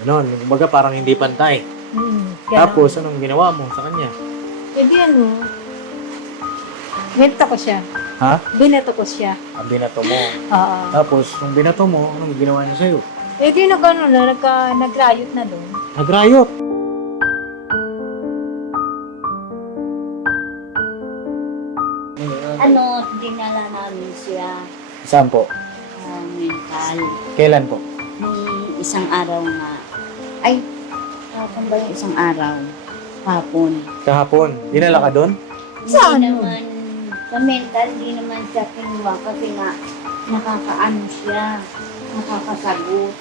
Ganon, kumbaga parang hindi pantay. Kaya, Tapos, anong ginawa mo sa kanya? eh di ano, binato ko siya. Ha? Binato ko siya. Ang binato mo. Oo. Tapos, nung binato mo, anong ginawa niya sa'yo? Eh di nag-ano na, nag-riot na doon. Nagrayot. Ano, dinala namin siya Saan po? mental. Kailan po? Nung isang araw nga. Ay, hapon ba yung isang araw? Hapon. Kahapon. Dinala ka doon? Saan Hindi mo? naman, sa mental, di naman siya kinuha kasi nga, nakakaano siya, nakakasagot.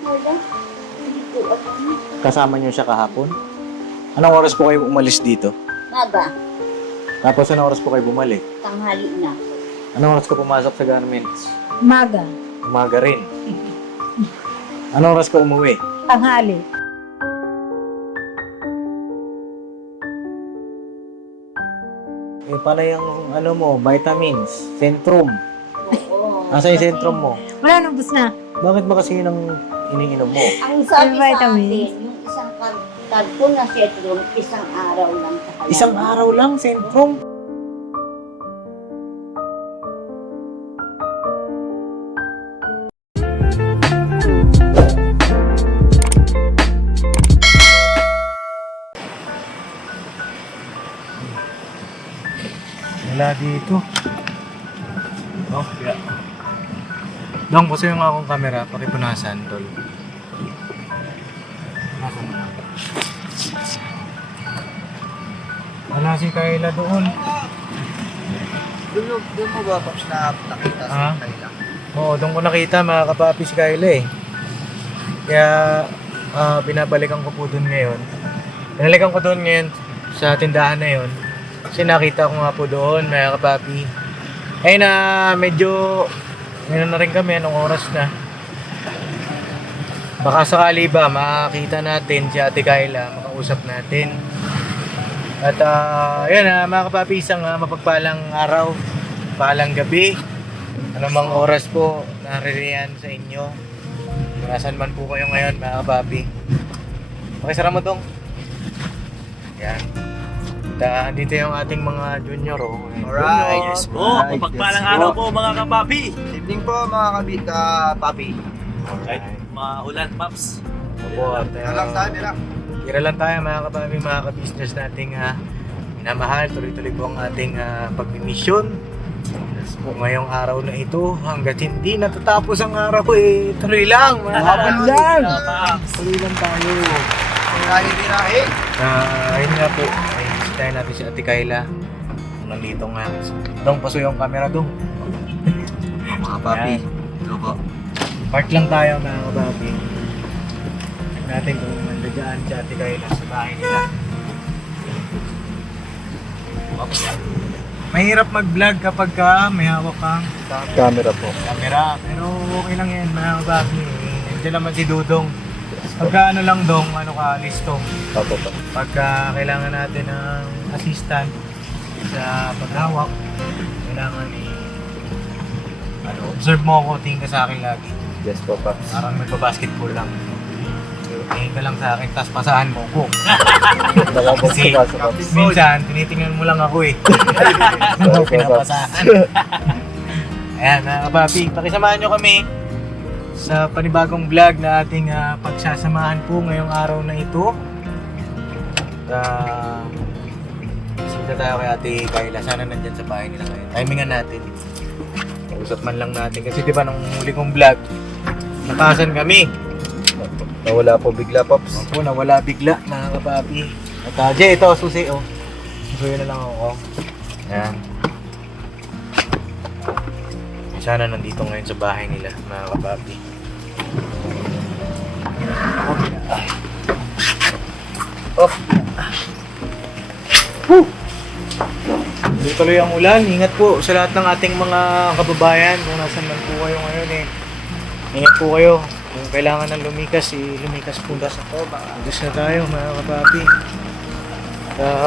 Wala, hindi ko alam. Kasama niyo siya kahapon? Anong oras po kayo umalis dito? Maga, Tapos anong oras po kayo bumalik? tanghali na. Anong oras ka pumasok sa garments? Maga. Umaga rin. Anong oras ka umuwi? Tanghali. Eh, paano yung ano mo, vitamins, Centrum? Oo. Asa yung Centrum mo? Wala nang bus na. Bakit ba kasi yun ang iniinom mo? Ang sabi Yung sa vitamins. atin, yung isang kartad ko na setrum, isang araw lang sa kanya. Isang araw lang, Centrum? Wala dito. Oh, yeah. Dong, puso yung akong camera, pakipunasan, tol. Punasan mo. Wala si Kayla doon. Doon mo ba, Pops, na nakita Ah? sa kanila? Oo, doon ko nakita mga kapapi si Kayla eh. Kaya binabalikan ko po doon ngayon. Binalikan ko doon ngayon sa tindahan na yon. Kasi nakita ko nga po doon mga kapapi. Ayun na medyo ngayon na rin kami, anong oras na. Baka sakali ba makakita natin si Ate Kayla, makausap natin. At yun mga kapapi, isang mapagpalang araw, palang gabi. Anumang oras po, naririyan sa inyo. Nasaan man po kayo ngayon mga kapapi. Pakisara mo dong. Yan. At dito yung ating mga junior. Oh. Alright. Junior. Yes po. Oh, mapagpalang araw po mga kapapi. Evening po mga papi. Kahit maulan, Paps. Opo, at, Ano lang tayo nila? tira lang tayo mga kapapi, mga ka-business nating minamahal. Tuloy-tuloy po ang ating pagmimisyon. Po ngayong araw na ito, hanggat hindi natatapos ang araw eh, tuloy lang mga Habang yan! Paps. Tuloy lang tayo. Kahit dinahin. Ayun nga po, ay bisitahin natin si Ate Kayla. Nandito nga. Dong, paso yung camera dong. Mga papi. Ito po. Park lang tayo mga kababi. Check natin kung nandiyan si Ate Kayla sa bahay nila. Oops. Mahirap mag-vlog kapag may hawak kang Camera po. camera. Pero okay lang yan mga kababi. Nandiyan naman si Dudong. Pagka ano lang dong, ano ka, listo. Opo po. Pagka kailangan natin ng assistant sa paghawak, kailangan observe mo ako, tingin ka sa akin lagi. Yes po, Pops. Parang nagpa-basketball lang. Tingin ka lang sa akin, tapos pasahan mo ko. Nakabot Kasi- sa kaso, Pops. Minsan, tinitingnan mo lang ako eh. Hindi mo pinapasahan. Ayan, papi, pakisamahan nyo kami sa panibagong vlog na ating pagsasamahan po ngayong araw na ito. Bisita tayo kay Ate Kayla. Sana nandyan sa bahay nila ngayon. Timingan natin. Usap man lang natin. Kasi di ba nung huli kong vlog, nakasan kami. Nawala po bigla, Pops. Opo, nawala bigla mga kapapi. At Jay, ito, susi oh. Susuyo na lang ako. Ayan. Sana nandito ngayon sa bahay nila mga kapapi. Oh. Tuloy ang ulan. Ingat po sa lahat ng ating mga kababayan kung nasan man po kayo ngayon eh. Ingat po kayo. Kung kailangan ng lumikas, lumikas po na sa Diyos na tayo mga kapapi.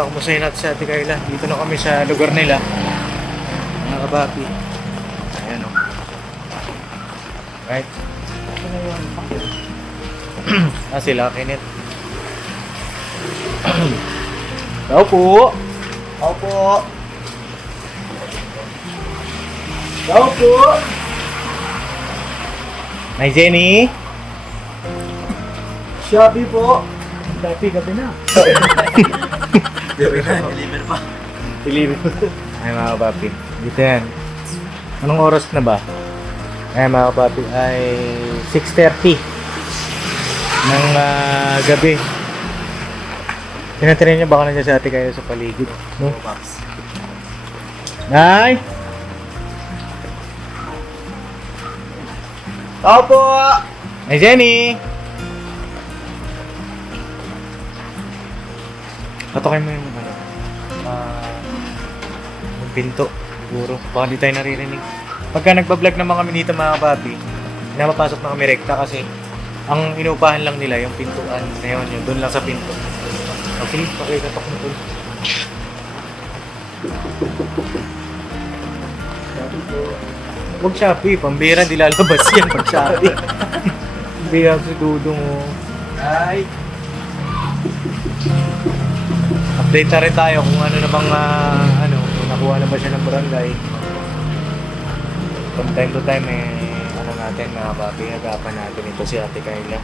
Kumustahin natin sa Ate Kayla. Dito na kami sa lugar nila. mga kapapi. Ayan o. Right. Sila, Kenneth. Tao po. Ako po. Tao po. Nay Jenny. Shopee po. Dati gabi na. Deliver pa. Deliver. Ay mga kapapi. Dito yan. Anong oras na ba? Ay mga kapapi ay 6:30 ng gabi. Tinatirin niyo baka nandiyan si ate kayo sa paligid. No? Paps. Nay! Ako po. Nay Jenny! Patokin mo yung yung pinto. Siguro. Baka hindi tayo naririnig. Pagka nagbablog naman kami dito mga kapapi, pinapapasok na kami rekta kasi ang inuupahan lang nila yung pintuan na yun, yung doon lang sa pinto. Okay, pakikatok mo to. Huwag Shopee, pambira, di lalabas yan pag Shopee. Hindi ako si Dudong oh. Ay. Update na rin tayo kung ano na bang nakuha na ba siya ng barangay. From time to time natin mga papi, agapan natin ito si Ate Kayla.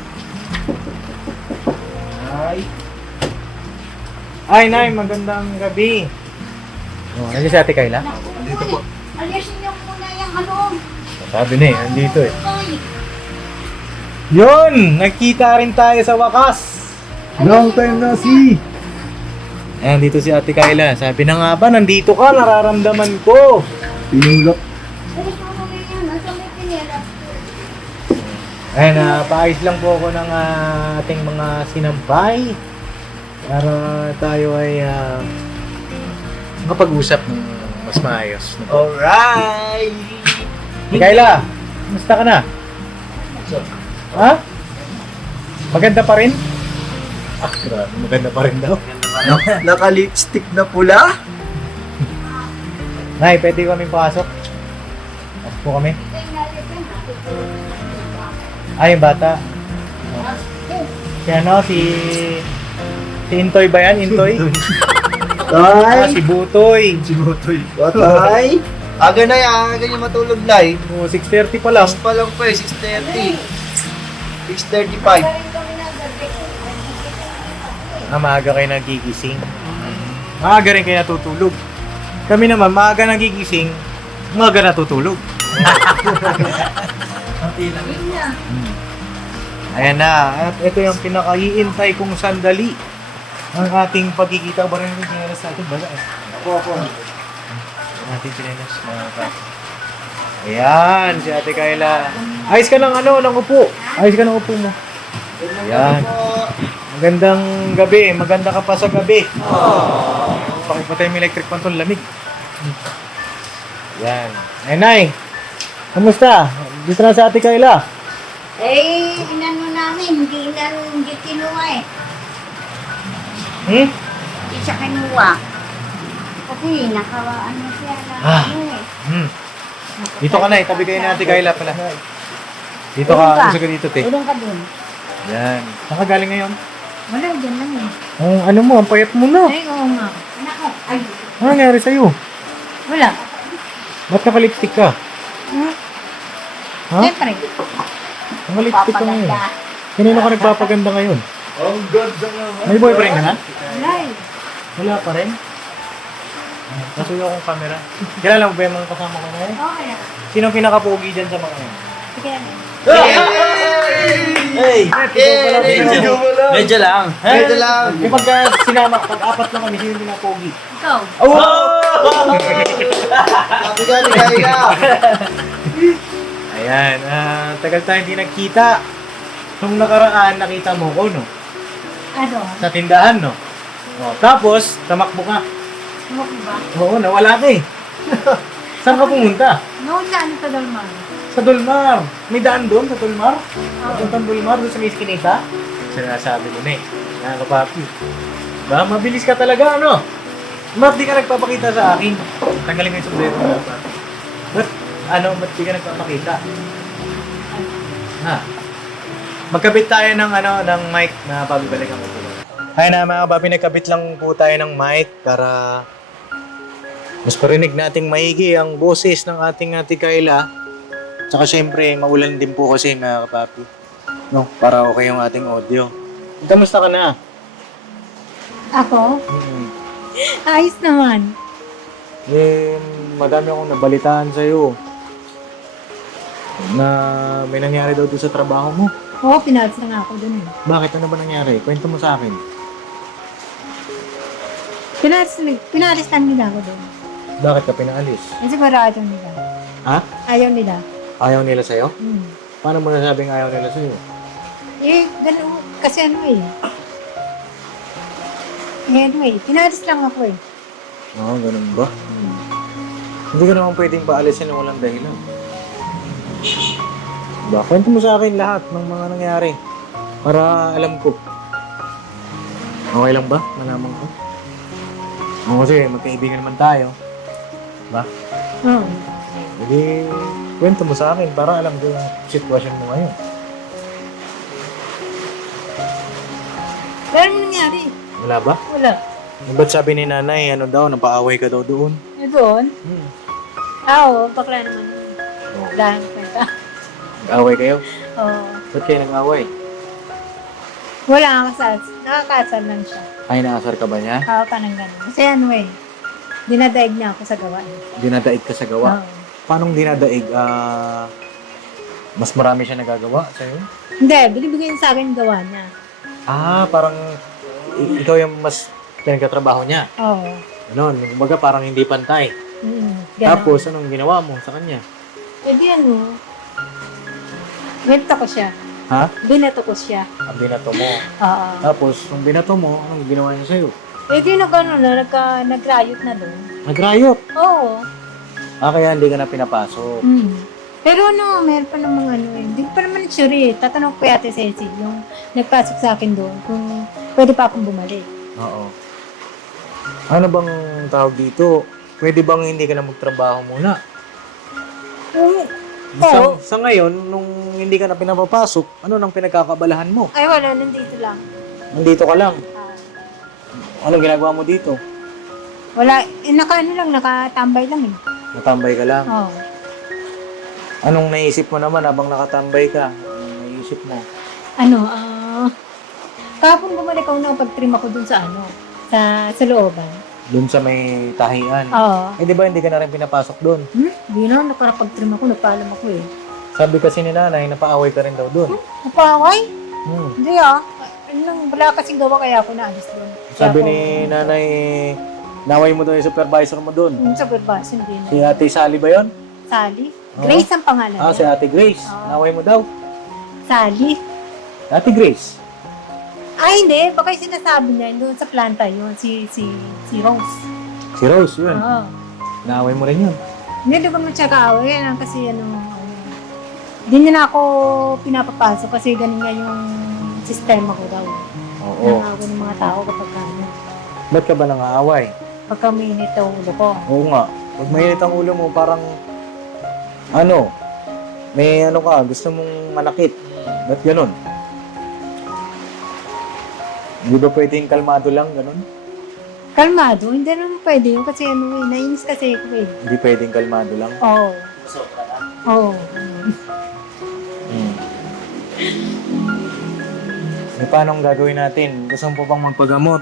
Ay Nay, magandang gabi. Oh, nandiyan si Ate Kayla? Dito po. Aliasin niyo muna yung ano. Sabi na andito eh. Ay, Yun! Nagkita rin tayo sa wakas! Long time no see. Ayan, dito si Ate Kayla. Sabi na nga ba, nandito ka, nararamdaman ko. Pinulak. alis mo muna yan. Nasa may pinila. Ayan, paayos lang po ako ng ating mga sinampay para tayo ay makapag-usap ng mas maayos. Alright. Kayla, kumusta ka na? Ha? Maganda pa rin? Grabe, maganda pa rin daw. Naka-lipstick na pula. Nay, pwede kami pasok? Pasok po kami. Ay, yung bata. Si ano, si Intoy ba yan? Intoy? Si Butoy. Si Butoy. Batay. Aga na yan. Aga niya matulog na eh. Oh, 6:30 pa lang. 6 pa lang pa eh. 6:30. 6:35. Maaga kayo nagigising. Maaga rin kayo natutulog. Kami naman, maaga nagigising, maaga natutulog. Ayan na, at ito yung pinaka-iintay kong sandali. Ang ating pagkikita, ba rin yung chinelas natin? Baga eh. Ako. Ang ating chinelas, mga kasi. Ayan, si Ate Kayla. Ayos ka ng ng upo. Ayos ka ng upo mo. Ayan. Magandang gabi. Maganda ka pa sa gabi. Pakipatay mo electric pan to, lamig. Yan. Ay, Nay. Kamusta? Dito na sa Ate Kayla. Inano namin. Hindi kinuha eh. Hmm? Hindi siya kinuha. Kasi ano siya na ano eh. Hmm. Dito ka na, tabi kayo na Ate Kayla pala. Dito ka, Tulong ka. gusto ka dito, te. Tulong ka dun. Yan. Saan ka galing ngayon? Wala, dyan lang eh. Ang ano mo, ang payat mo na. Ay, oo nga. Anak ko, ay. Ano nangyari sa'yo? Wala. Ba't naka-lipstick ka? Ha? Siyempre. Naka-lipstick ka ngayon. Kanino ka nagpapaganda ngayon? Ang ganda naman. May boyfriend ka na? Wala eh. Wala pa rin? Nasuyo akong camera. Kilala mo ba yung mga kasama ko ngayon? Okay na. Sino ang pinaka-pogi dyan sa mga ngayon? Sige na. Hey! Medyo lang. Medyo lang. Eh pagka sinama, pag-apat lang kami, sino yung pinaka-pogi? Ikaw. Oh! Sabi ka ni Kayla. Ayan, tagal tayo hindi nagkita. Nung nakaraan, nakita mo ko, no? Ano? Sa tindahan, no? Oh, tapos, tamakbo ka. Ano ko ba? Oo, nawala ka eh. Saan ka pumunta? Noon na ano sa Dalman. Sa Dulmar. May daan doon sa Dulmar? Papuntang Dulmar, doon sa may Eskinita? Sinasabi mo na eh. Mga kapapi. Ba, mabilis ka talaga, ano? Bakit di ka nagpapakita sa akin? Tanggalin mo yung sombrero mo. Ba't di ka nagpapakita? Ha? Magkabit tayo ng mic na pabibalikan ko po. Hi na mga kapapi, nagkabit lang po tayo ng mic para mas parinig nating maigi ang boses ng ating Ate Kayla. Tsaka syempre, maulan din po kasi mga kapapi. No, para okay yung ating audio. Kamusta ka na? Ako? Hmm. Ayos naman. Madami akong nabalitaan sa'yo na may nangyari daw doon sa trabaho mo. Oo, pinalis na nga ako dun eh. Bakit? Ano ba nangyari? Kwento mo sa akin. Pinalis lang nila ako dun. Bakit ka pinaalis? Kasi para ayaw nila. Ha? Ayaw nila. Ayaw nila sa'yo? Hmm. Paano mo nasabing ayaw nila sa'yo? Eh, ganun. Kasi ano eh. Anyway, pinalis lang ako eh. Oo, ganun ba? Hindi ka naman pwedeng paalisin ng walang dahilan. Diba? Kwento mo sa akin lahat ng mga nangyari para alam ko. Okay lang ba? Malaman ko. Oo, kasi magkaibigan naman tayo. Diba? Oo. Hindi, kwento mo sa akin para alam ko yung sitwasyon mo ngayon. Pero ano nangyari? Wala ba? Wala. Ba't sabi ni nanay, ano daw, napaaway ka daw doon? Eh, doon? Hmm. Oo, bakla naman yun. Oh. Dahil kwenta. Nag-away kayo? Oo. Ba't kayo nag-away? Wala ang kasal. Nakakasal lang siya. Ay, naasar ka ba niya? Oo, parang ganun. Kasi ano eh, dinadaig niya ako sa gawa eh. Dinadaig ka sa gawa? Oo. Paano dinadaig? Mas marami siya nagagawa sa'yo? Hindi, binibigay niya sa akin yung gawa niya. Parang ikaw yung mas pinagkatrabaho niya. Oo. Ganon, kumbaga parang hindi pantay. Ganun. Tapos, anong ginawa mo sa kanya? Eh di ano, binato ko siya. Ha? Binato ko siya. Ang binato mo. Oo. Tapos, nung binato mo, anong ginawa niya sa'yo? Eh di nag-ano na, nag-riot na doon. Nagrayot. Oo. Kaya hindi ka na pinapasok. Pero ano, meron pa namang ano eh. Hindi ko pa naman sure eh. Tatanong ko Ate Ceci, yung nagpasok sa akin doon, kung pwede pa akong bumalik. Oo. Ano bang tawag dito? Pwede bang hindi ka na magtrabaho muna? Oo. Sa ngayon, nung hindi ka na pinapapasok, ano nang pinagkakabalahan mo? Ay wala, nandito lang. Nandito ka lang. Ah, Anong ginagawa mo dito? wala, nakatambay lang eh. Natambay ka lang. Oo. Anong naisip mo naman habang nakatambay ka? Anong naisip mo? Ano, kahapon bumalik ako na pag-trim ako dun sa ano, sa looban. Doon sa may tahian. Oo. Eh di ba hindi ka na rin pinapasok doon? Hindi na, nakarapag-trim ako, nagpaalam ako eh. Sabi kasi ni nanay, napaaway ka rin daw doon. Napaway? Hmm. Hindi wala kasing gawa kaya ako naalis doon. Sabi ni nanay, naway mo daw yung supervisor mo doon. Yung sa berbas, hindi na. Si Ate Sally ba yun? Sally? Oo. Grace ang pangalan Si niya. Ate Grace. Oo. Naway mo daw. Sally? Ate Grace. Ay, hindi. Baka yung sinasabi niya, doon sa planta yun, si Rose. Si Rose, yun. Oo. Naway mo rin yun. Hindi ko naman siya kaaway. Yan kasi hindi niya na ako pinapapasok kasi ganun nga yung sistema ko daw. Oo. Nangawa ng mga tao kapag ano. Ba't ka ba nangaaway? Pagka mainit ang ulo ko. Oo nga. Pag mainit ang ulo mo, parang may ka, gusto mong manakit. Ba't ganun? Hindi ba pwedeng kalmado lang, ganun? Kalmado? Hindi naman pwede yun kasi nainis kasi ako eh. Hindi pwedeng kalmado lang. Oo. Oo. Hmm. E paano ang gagawin natin? Gusto mo pa bang magpagamot?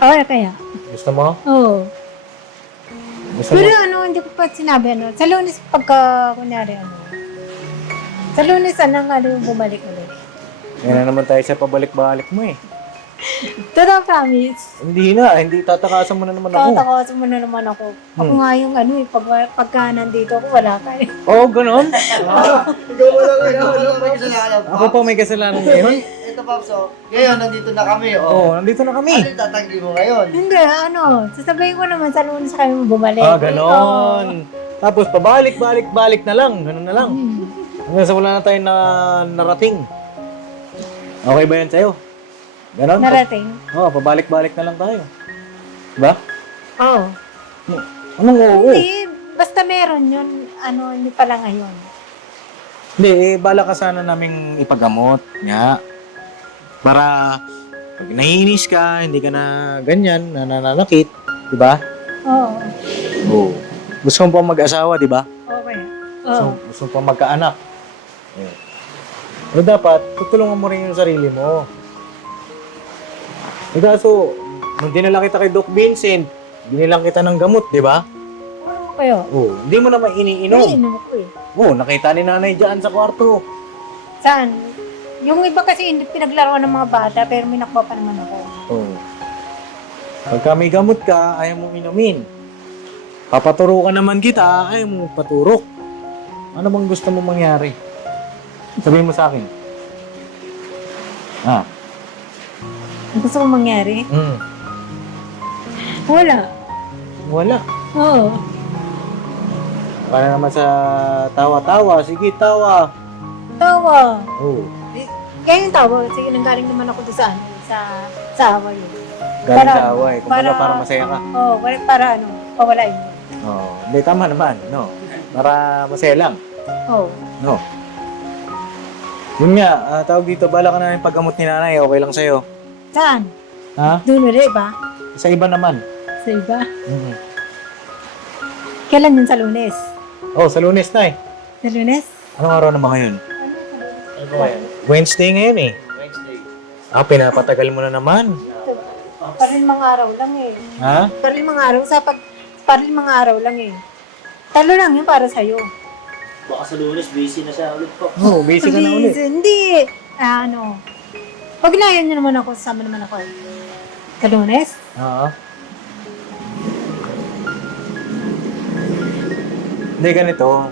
Okay kaya? Gusto mo? Oo. Gusto mo? Pero hindi ko pa sinabi sa Lunes pagka, kunyari sa Lunes bumalik ulit. Yan na naman tayo sa pabalik-balik mo eh. Totoo, promise. Hindi na, hindi tatakasan mo na naman ako. Tatakas mo na naman ako. Ako nga yung pagka nandito ako, wala ka eh. Oo, ganun? Ikaw wala may kasalanan. Ako pa may kasalanan ngayon? Ito, Pops, ngayon, nandito na kami, Oo, nandito na kami. Ano yung tatanggi mo ngayon? Hindi, sasabihin ko naman sa Lunes kami bumalik. Ganon. Tapos pabalik-balik-balik na lang. Ganun na lang. Hanggang sa wala na tayong narating. Okay ba yan sa'yo? Ganon? Narating? Oo, pabalik-balik na lang tayo. Diba? Oo. Anong oo? Hindi, Basta meron yun, hindi pala ngayon. Hindi, bala ka sana naming ipagamot. Nga. Para pag naiinis ka, hindi ka na ganyan, nananakit. Diba? Oo. Oo. Gusto mo pa mag-asawa, diba? Okay. Oo. Gusto mo pa magkaanak. So, dapat, tutulungan mo rin yung sarili mo. So, nung dinala kita kay Doc Vincent, binilang kita ng gamot, di ba? Kayo? Oo. Hindi mo naman iniinom. Iniinom ko eh. Oo, nakita ni nanay dyan sa kwarto. Saan? Yung iba kasi hindi pinaglaruan ng mga bata, pero may nakuha pa naman ako. Oo. Pagka may gamot ka, ayaw mong inumin. Papaturo ka naman kita, ayaw mong paturok. Ano bang gusto mong mangyari? Sabihin mo sa akin. Ang gusto kong mangyari? Wala. Wala. Oo. Para naman sa tawa-tawa. Sige, tawa. Tawa. Oo. Kaya yung tawa, sige, nanggaling naman ako doon sa awa yun. Galing sa awa eh. Kumbaga para masaya ka. Oo, para pawalain mo. Oo. Hindi, tama naman. No. Para masaya lang. Oo. No. Yun nga, tawag dito, bala ka na yung paggamot ni nanay, okay lang sa'yo. Saan? Ha? Doon ulit ba? Sa iba naman. Sa iba? Mm. Kailan yun sa Lunes? Oh, sa Lunes na eh. Sa Lunes? Anong araw naman ngayon? Ano ba yan? Wednesday ngayon eh. Wednesday. Pinapatagal mo na naman. Parang mga araw lang eh. Ha? Parang mga araw, parang mga araw lang eh. Talo lang yun para sa'yo. Baka sa Lunes, busy na siya ulit po. Oo, busy ka na ulit. Hindi. Pag inayan niyo naman ako, sasama naman ako. Sa Lunes? Oo. Hindi, ganito.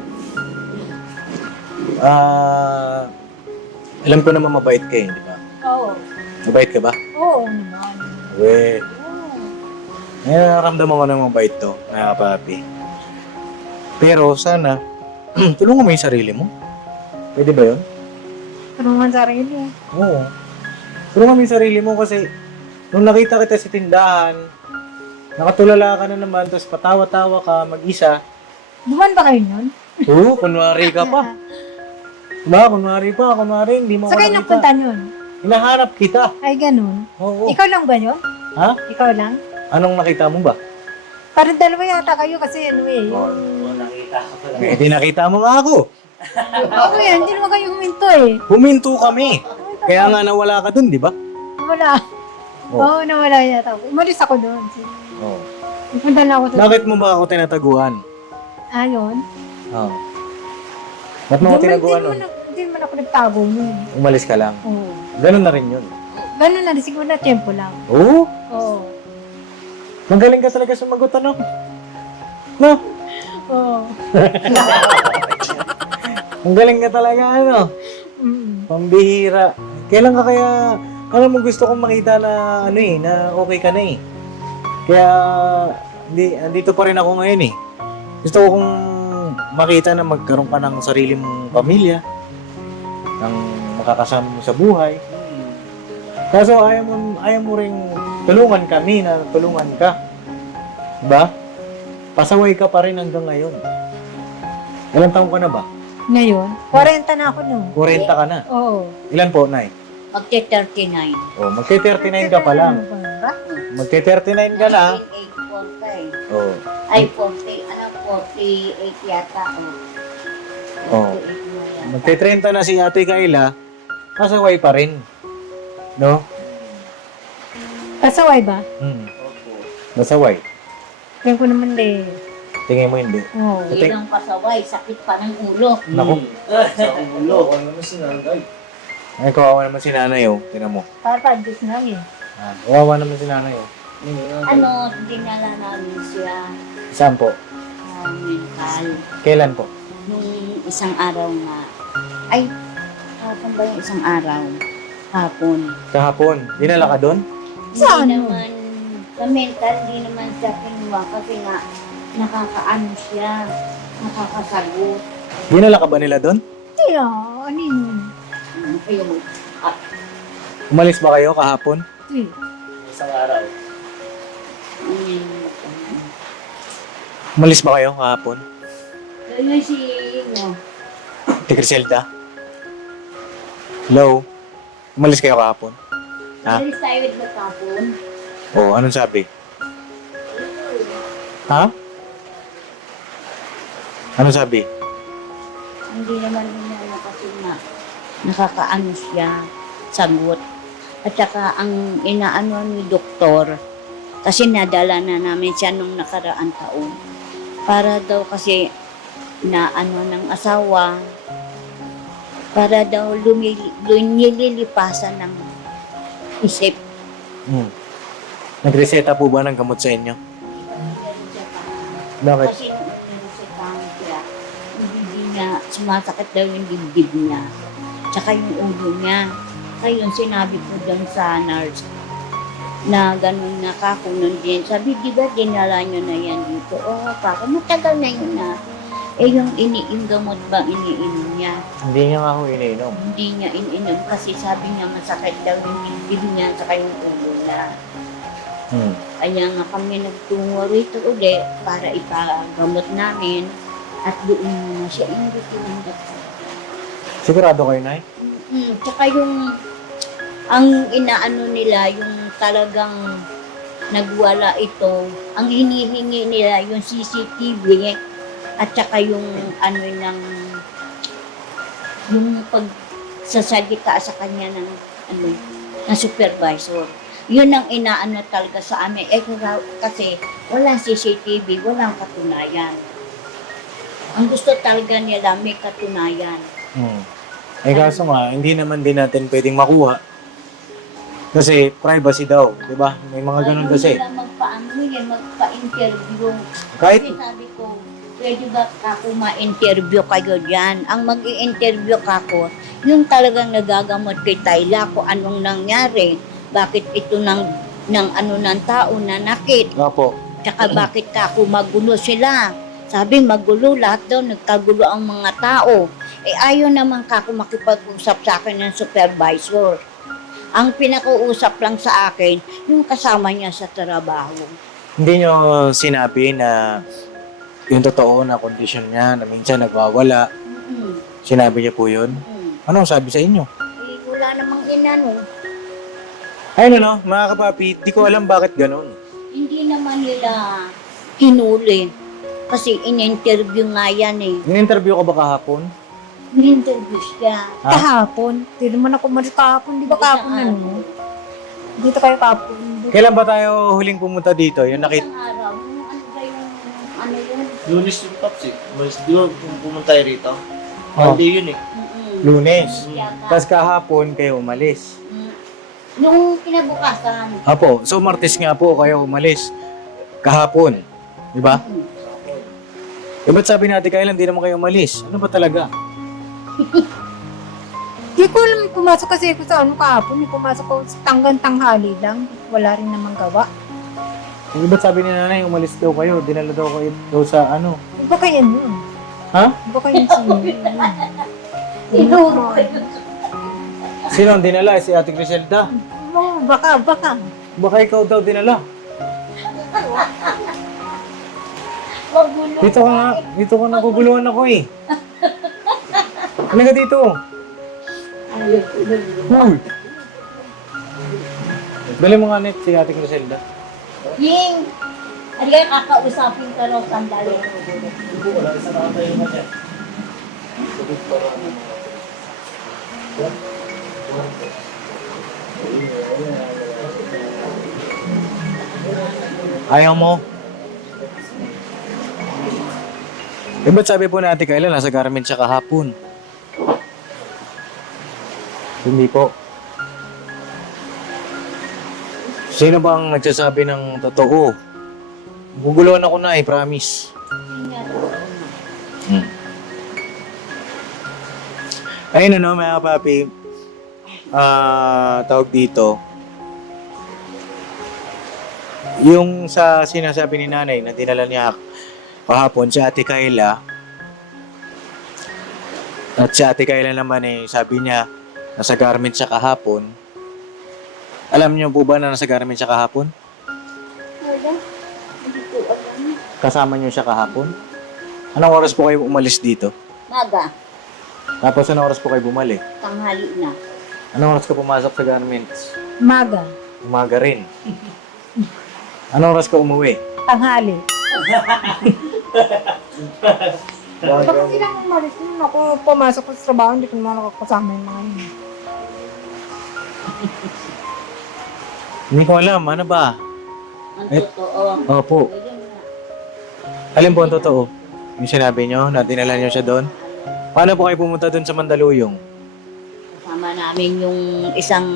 Alam ko naman mabait ka eh, di ba? Oo. Mabait ka ba? Oo naman. We, Oo. nararamdaman ko ng mabait to, mga papi. Pero sana, tulungan mo yung sarili mo. Pwede ba yun? Tulungan sarili. Oo. Tulungan mo yung sarili mo kasi nung nakita kita sa tindahan, nakatulala ka na naman, tapos patawa-tawa ka, mag-isa. Duman ba kayo yun? Oo, kunwari ka pa. Diba? Kunwari, hindi mo Sa ako kayo nakita. nagpunta yun? Hinahanap kita. Ay, ganun. Oo. Ikaw lang ba yun? Ha? Ikaw lang? Anong nakita mo ba? Parang dalawa yata kayo kasi Oo, nakita ka pala. Eh, di nakita mo nga ako. Ako yan, hindi naman kayo huminto eh. Huminto kami. Kaya nga nawala ka dun, di ba? Wala. Oh. Oo, nawala yata ako. Umalis ako doon. Oo. Ipunta na ako doon. Bakit mo ba ako tinataguan? Ayun. Oo. Ba't mo ako tinaguan nun? Hindi naman ako nagtago nun. Umalis ka lang. Oo. Ganun na rin yun. Ganun na, siguro na tempo lang. Oo. Oo. Magaling ka talaga sumagot, ano? No? Oo. Ang galing ka talaga, ano? Pambihira. Kailan ka kaya... Alam mo, gusto kong makita na, na okay ka na eh. Kaya, andito pa rin ako ngayon eh. Gusto ko kong makita na magkaroon ka ng sarili mong pamilya, ng makakasama mo sa buhay. Kaso ayaw mo ring tulungan kami na tulungan ka. Diba? Pasaway ka pa rin hanggang ngayon. Ilang taong ka na ba? Ngayon, 40 na ako nun. 40 ka na. Oo. Ilan po, Nay? Magte-39. Oh, magte-39 ka pa lang. Magte-39 ka na. 1984 ka eh. Oh. Ay, 48 yata. Oh. 48 na yata. Magte-30 na si Ate Kayla. Pasaway pa rin. No? Pasaway ba? Masaway. Tingnan ko naman eh. Tingin mo hindi. Oo. Ilang pasaway, sakit pa ng ulo. Naku. Sa ulo. Ano naman si nanay? Ay, kawawa naman si nanay, oh. Tingnan mo. Para pa-adjust na lang eh. Kawawa naman si nanay, oh. Ano, dinala namin siya Saan po? mental. Kailan po? Nung isang araw nga. Ay, hapon ba yung isang araw? Hapon. Kahapon. Dinala ka doon? Saan? Hindi naman, sa mental, hindi naman siya kinuha kasi nga, nakakaano siya, nakakasagot. Dinala ka ba nila doon? Hindi ano yun? Ayun, Umalis ba kayo kahapon? Hindi. Isang araw. Umalis ba kayo kahapon? Ayun si, no. Ate Criselda? Hello? Umalis kayo kahapon? Ha? Alis tayo na kapon. Oo, anong sabi? Ha? Anong sabi? Hindi naman niya kasi na nakakaano siya, sagot. At saka ang inaano ni doktor, kasi nadala na namin siya nung nakaraan taon. Para daw kasi na ano ng asawa, para daw nililipasan ng isip. Nagreseta po ba ng gamot sa inyo? Bakit? Kasi nung narisitahan siya, hindi niya, sumasakit daw yung dibdib niya. Tsaka yung ulo niya. Kaya sinabi ko dun sa nurse na gano'n na kakunan din. Sabi, di ba dinala niyo na yan dito? Oo, kako, matagal na yun na. Eh, yung iniingamot ba iniinom niya? Hindi niya nga ako iniinom. Hindi niya iniinom kasi sabi niya masakit daw yung dibdib niya tsaka yung ulo niya. Kaya nga kami nagtungo rito uli para ipagamot namin at doon na siya hindi tinanggap. Sigurado kayo, Nay? Tsaka yung ang inaano nila, yung talagang nagwala ito, ang hinihingi nila yung CCTV at saka yung ano ng yung pagsasalita sa kanya ng ano ng supervisor. Yun ang inaano talaga sa amin. Kasi walang CCTV, walang katunayan. Ang gusto talaga nila may katunayan. Eh kaso nga, hindi naman din natin pwedeng makuha. Kasi privacy daw, di ba? May mga ganun kasi. Ayaw nila magpa-interview. Kahit, Kasi sabi ko, pwede ba ako ma-interview kayo dyan? Ang mag-i-interview kako, yung talagang nagagamot kay Tayla kung anong nangyari. Bakit ito ng ano ng tao nanakit? opo, Tsaka bakit kako magulo sila? Sabi magulo, lahat daw nagkagulo ang mga tao. Eh ayaw naman kako makipag-usap sa akin ng supervisor. Ang pinakausap lang sa akin, yung kasama niya sa trabaho. hindi nyo sinabi na yung totoo na kondisyon niya, na minsan nagwawala. Sinabi niya po yun. Anong sabi sa inyo? Eh, wala namang inano. Ayun ano, mga kapapi, di ko alam bakit ganun. Hindi naman nila hinuli. Kasi in-interview nga yan eh. In-interview ko ba kahapon? In-interview siya. Ha? Kahapon. Hindi naman ako umalis kahapon. Di ba kahapon ano? Dito kayo kahapon. Kailan ba tayo huling pumunta dito? Yung nakita. Isang araw, yung ano ba yung ano yun? Lunes yung Pops eh. Mas di ba kung pumunta tayo rito? Oh. Monday yun eh. Lunes. Yata. Tapos kahapon kayo umalis. Nung kinabukasan. Apo, so Martes nga po kayo umalis. Kahapon. Di ba? Eh, ba't sabi natin kailan di naman kayo umalis? Ano ba talaga? Di ko alam, pumasok kasi ako sa ano kahapon. Pumasok ako sa tanghali lang. Wala rin namang gawa. Eh, ba't sabi ni nanay umalis daw kayo? Dinala daw kayo daw sa ano? Iba kaya yun. Ha? Iba kaya yun Tinuro ko yun. Sino ang dinala? Si Ate Criselda. Oh, baka. Baka ikaw daw dinala. Magulo. Dito ka naguguluhan ako eh. Ano ka dito? Hoy! Dali mo nga net si Ate Criselda. Ying! Halika, kakausapin ka raw sandali. Wala isa na tayo naman yan. Ayaw mo? Eh, ba't sabi po natin kailan nasa garment siya kahapon? Hindi po. Sino bang nagsasabi ng totoo? Guguluhan ako na promise. Ayun ano, mga papi. Tawag dito. Yung sa sinasabi ni nanay na dinala niya kahapon si Ate Kayla. At si Ate Kayla naman sabi niya nasa garment siya kahapon. Alam niyo po ba na nasa garment siya kahapon? Wala. Hindi ko alam. Kasama niyo siya kahapon? Anong oras po kayo umalis dito? Maga, Tapos anong oras po kayo bumalik? tanghali na. Anong oras ka pumasok sa garments? Maga. Umaga rin. Anong oras ka umuwi? Tanghali. Bakit silang umalis? Nung ako pumasok ko sa trabaho, hindi ko naman nakakasama yung mga yun. Hindi ko alam, ano ba? Ang Eh, totoo. Opo. Ayun nga. Alin po ang totoo? Yung sinabi nyo, na dinala nyo siya doon? Paano po kayo pumunta doon sa Mandaluyong? Kasama namin yung isang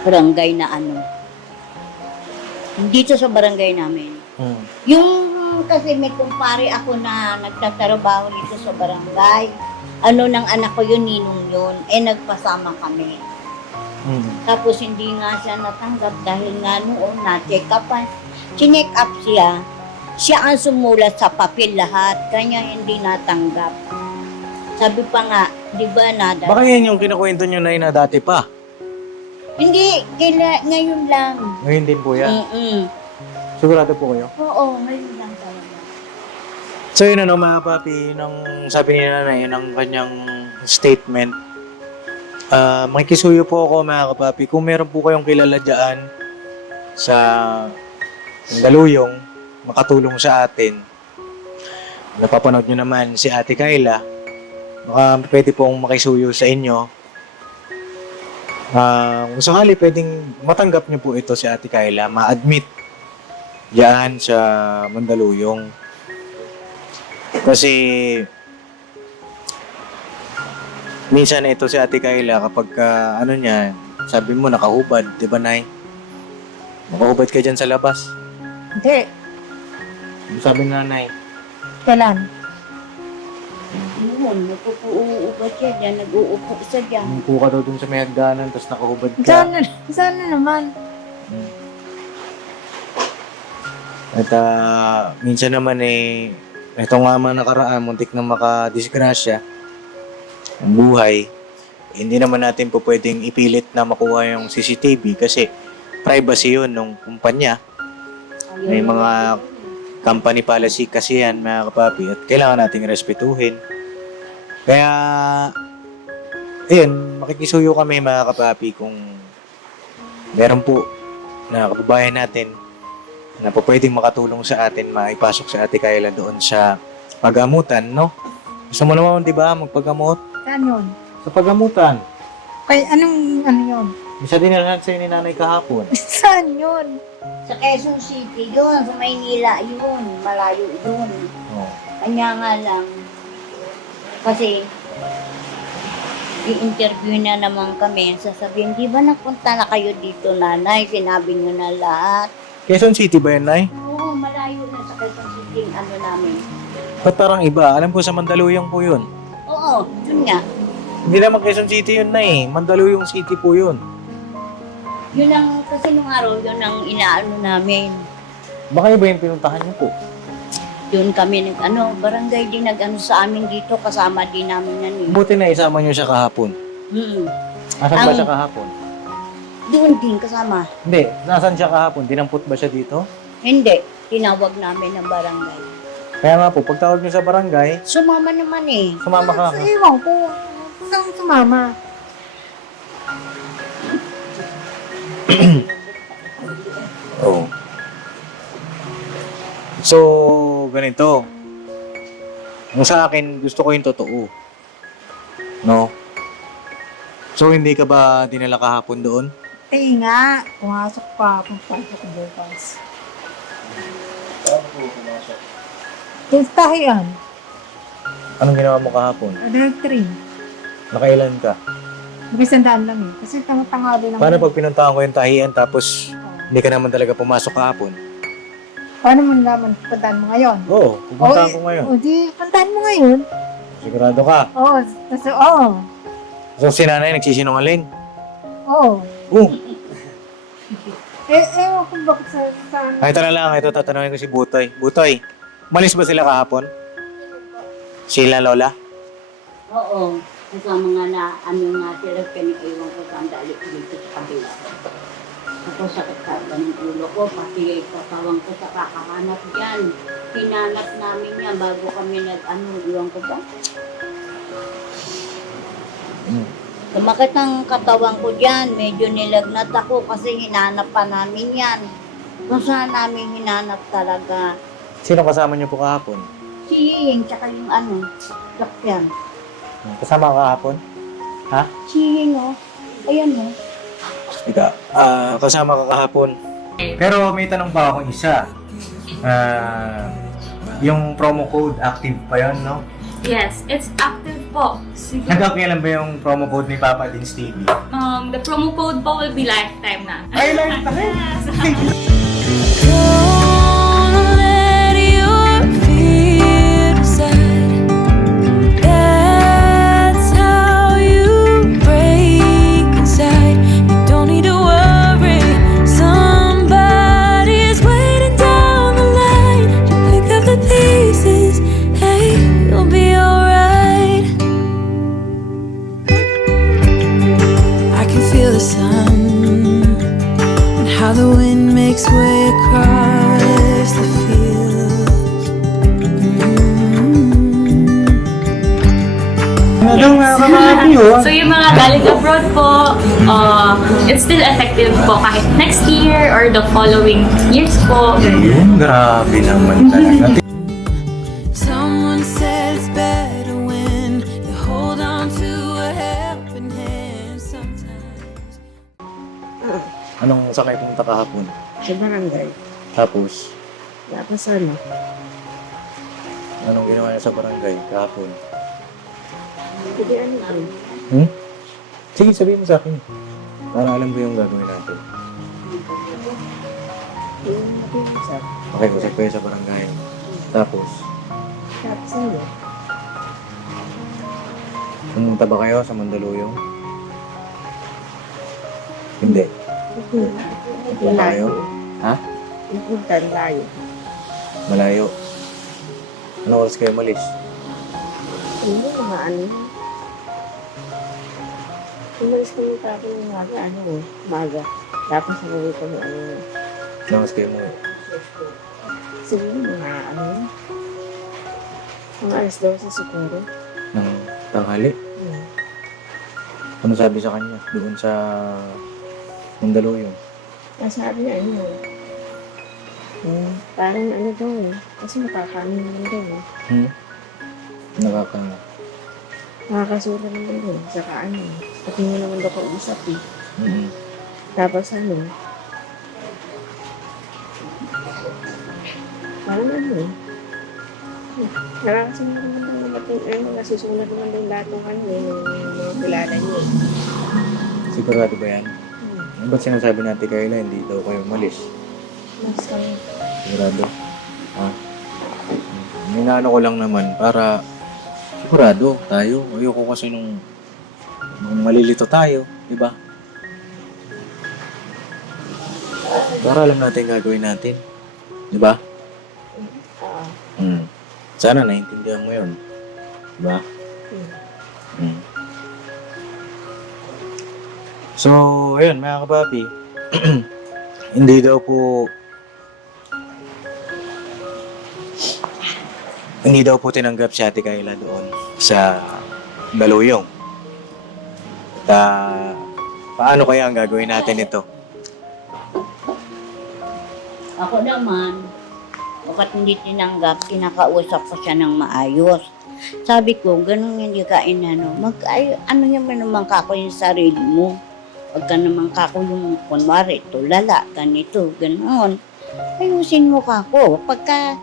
barangay na ano. Dito sa barangay namin. Yung kasi may kumpare ako na nagtatrabaho dito sa barangay. Ano ng anak ko yun, ninong yun. Nagpasama kami. Tapos hindi nga siya natanggap dahil nga noon na-check up. Chineck up siya. Siya ang sumulat sa papel lahat. Kanya hindi natanggap. Sabi pa nga, di ba nada? Baka yan yung kinukwento nyo na dati pa. Hindi, ngayon lang. Ngayon din po yan. Mm-mm. Sigurado po kayo? Oo, ngayon lang talaga. So yun ano mga papi, nung sabi ni nanay, ng kanyang statement, makikisuyo po ako mga kapapi, kung meron po kayong kilala dyan sa Mandaluyong, makatulong sa atin, napapanood nyo naman si Ate Kayla, baka pwede pong makisuyo sa inyo. Kung sakali pwedeng matanggap nyo po ito si Ate Kayla, ma-admit dyan sa Mandaluyong. Kasi minsan ito si Ate Kayla kapag ano niya, sabi mo nakahubad, di ba Nay? Nakahubad ka dyan sa labas. Hindi. Sabi na Nay. Kailan? Noon, nagpupuuupa siya dyan, nag-uupo siya dyan. Umupo ka daw dun sa may hagdanan, tapos nakahubad ka. Sana naman. At minsan naman ito nga man nakaraan, muntik na makadisgrasya ang buhay. Hindi naman natin po pwedeng ipilit na makuha yung CCTV kasi privacy yun ng kumpanya. May mga company policy kasi yan mga kapapi at kailangan nating respetuhin. Kaya, ayun, makikisuyo kami mga kapapi kung meron po na kababayan natin na po pwedeng makatulong sa atin, maipasok sa Ate Kayla doon sa pagamutan, no? Gusto mo naman, di ba, magpagamot? Saan yun? Sa pagamutan. Kay, ano yun? Isa din na sa'yo ni nanay kahapon. Saan yun? Sa Quezon City yun, sa Maynila yun, malayo yun. Oh. Kanya nga lang, kasi i-interview na naman kami, sasabihin, di ba napunta na kayo dito nanay, sinabi nyo na lahat. Quezon City ba yan, Nay? Oo, malayo na sa Quezon City, ano namin. Ba't parang iba? Alam ko sa Mandaluyong po yun. Oo, yun nga. Hindi naman Quezon City yun, Nay. Mandaluyong City po yun. Yun ang, kasi nung araw, yun ang inaano namin. Baka iba yung pinuntahan niyo po. Yun kami, barangay din nag-ano sa amin dito, kasama din namin yan eh. Buti na isama niyo siya kahapon. Asan ba Ang- siya kahapon? Doon din kasama. Hindi. Nasaan siya kahapon? Dinampot ba siya dito? Hindi, tinawag namin ng barangay. Kaya nga po, pagtawag niyo sa barangay, Sumama naman eh. sumama ka. Ewan ko. Saan sumama? Oh. So, ganito. Yung sa akin, gusto ko yung totoo. No? So, hindi ka ba dinala kahapon doon? Nga. Pumasok pa. Pumasok ko bukas. Saan po pumasok? Tinstahian. Anong ginawa mo kahapon? Directory. Nakailan ka? Mag-isandaan lang eh. Kasi tangali lang. Paano pag pinuntahan ko yung tahian tapos hindi ka naman talaga pumasok kahapon? Paano mo naman puntahan mo ngayon? Oo, pupuntahan ko ngayon. O di, puntahan mo ngayon. Sigurado ka. Oo. Kasi, oo. So, si nanay nagsisinungaling? Oo. Oh, Ewan ko bakit sa ay, ito na lang. Ito, tatanungin ko si Butoy. Butoy, malis ba sila kahapon? Sila, Lola? Oo. Kasama nga na, ano nga sila, pinag-iwan ko sa dali dito sa kabila. Ako sakit sa ng ulo ko, pati katawang ko sa kakahanap dyan. Hinanap namin yan bago kami iwan ko ba? Lumakit ang katawan ko dyan, medyo nilagnat ako kasi hinanap pa namin yan. Kung saan namin hinanap talaga. Sino kasama niyo po kahapon? Si Ying, tsaka yung sakyan. Kasama ka kahapon? Ha? Si Ying, oh. Ayan, oh. Ika, kasama ka kahapon. Pero may tanong pa akong isa. Yung promo code active pa yon, no? Yes, it's active po. Sige. Hanggang kailan ba yung promo code ni Papa Dins TV? The promo code po will be lifetime na. Ay, lifetime! Don't let your fear decide. That's how you break inside. You don't need to worry. Somebody's waiting down the line to pick up the pieces. Hey, you'll be alright. I can feel the sun and how the wind makes way across the fields. Anong kamami yun? So yung mga galing abroad po, it's still effective po kahit next year or the following years po. Grabe naman talaga. Someone said it's better when you hold on to a helping hand sometimes. Anong saan kayo pumunta kahapon? Sa barangay. Tapos, Tapos ano? anong ginawa niya sa barangay kahapon? Hindi ano ko. Sige, sabihin mo sa akin. Para alam ko yung gagawin natin. Yung nag-iusap. Okay, usap kayo sa barangay. Tapos, Tapos ano? pumunta ba kayo sa Mandaluyong? Hindi. Pumunta kayo? Ha? Yung puntan layo. Malayo. Ano oras kayo malis? Hindi naman ano. Umalis kami tapos ng maga, maga. Tapos umuwi kami Ano oras kayo mo? siguro mga alas 12 siguro. Ng tanghali? Ano sabi sa kanya? Doon sa Mandaluyong? Sabi niya parang daw kasi nakakaano naman daw nakakasura naman daw, saka pati mo naman daw kausap tapos parang nakakasura naman daw nasusulat naman daw lahat ng mga kilala niya Sigurado ba yan? Ba't sinasabi natin kayo na hindi daw kayo umalis? mas kami Sigurado? Ha? Inaano ko lang naman para sigurado tayo. Ayoko kasi nung malilito tayo, di ba? Para alam natin gagawin natin. Di ba? Sana naiintindihan mo yun. Di ba? So, ayun mga kapapi. Hindi daw po tinanggap si Ate Kayla doon sa Baluyong. At paano kaya ang gagawin natin ito? Ako naman, bakit hindi tinanggap, kinakausap ko siya ng maayos. Sabi ko, ganun hindi ka ano naman kako yung sarili mo. Huwag ka naman kako yung kunwari, tulala, ganito, ganoon. Ayusin mo kako. Pagka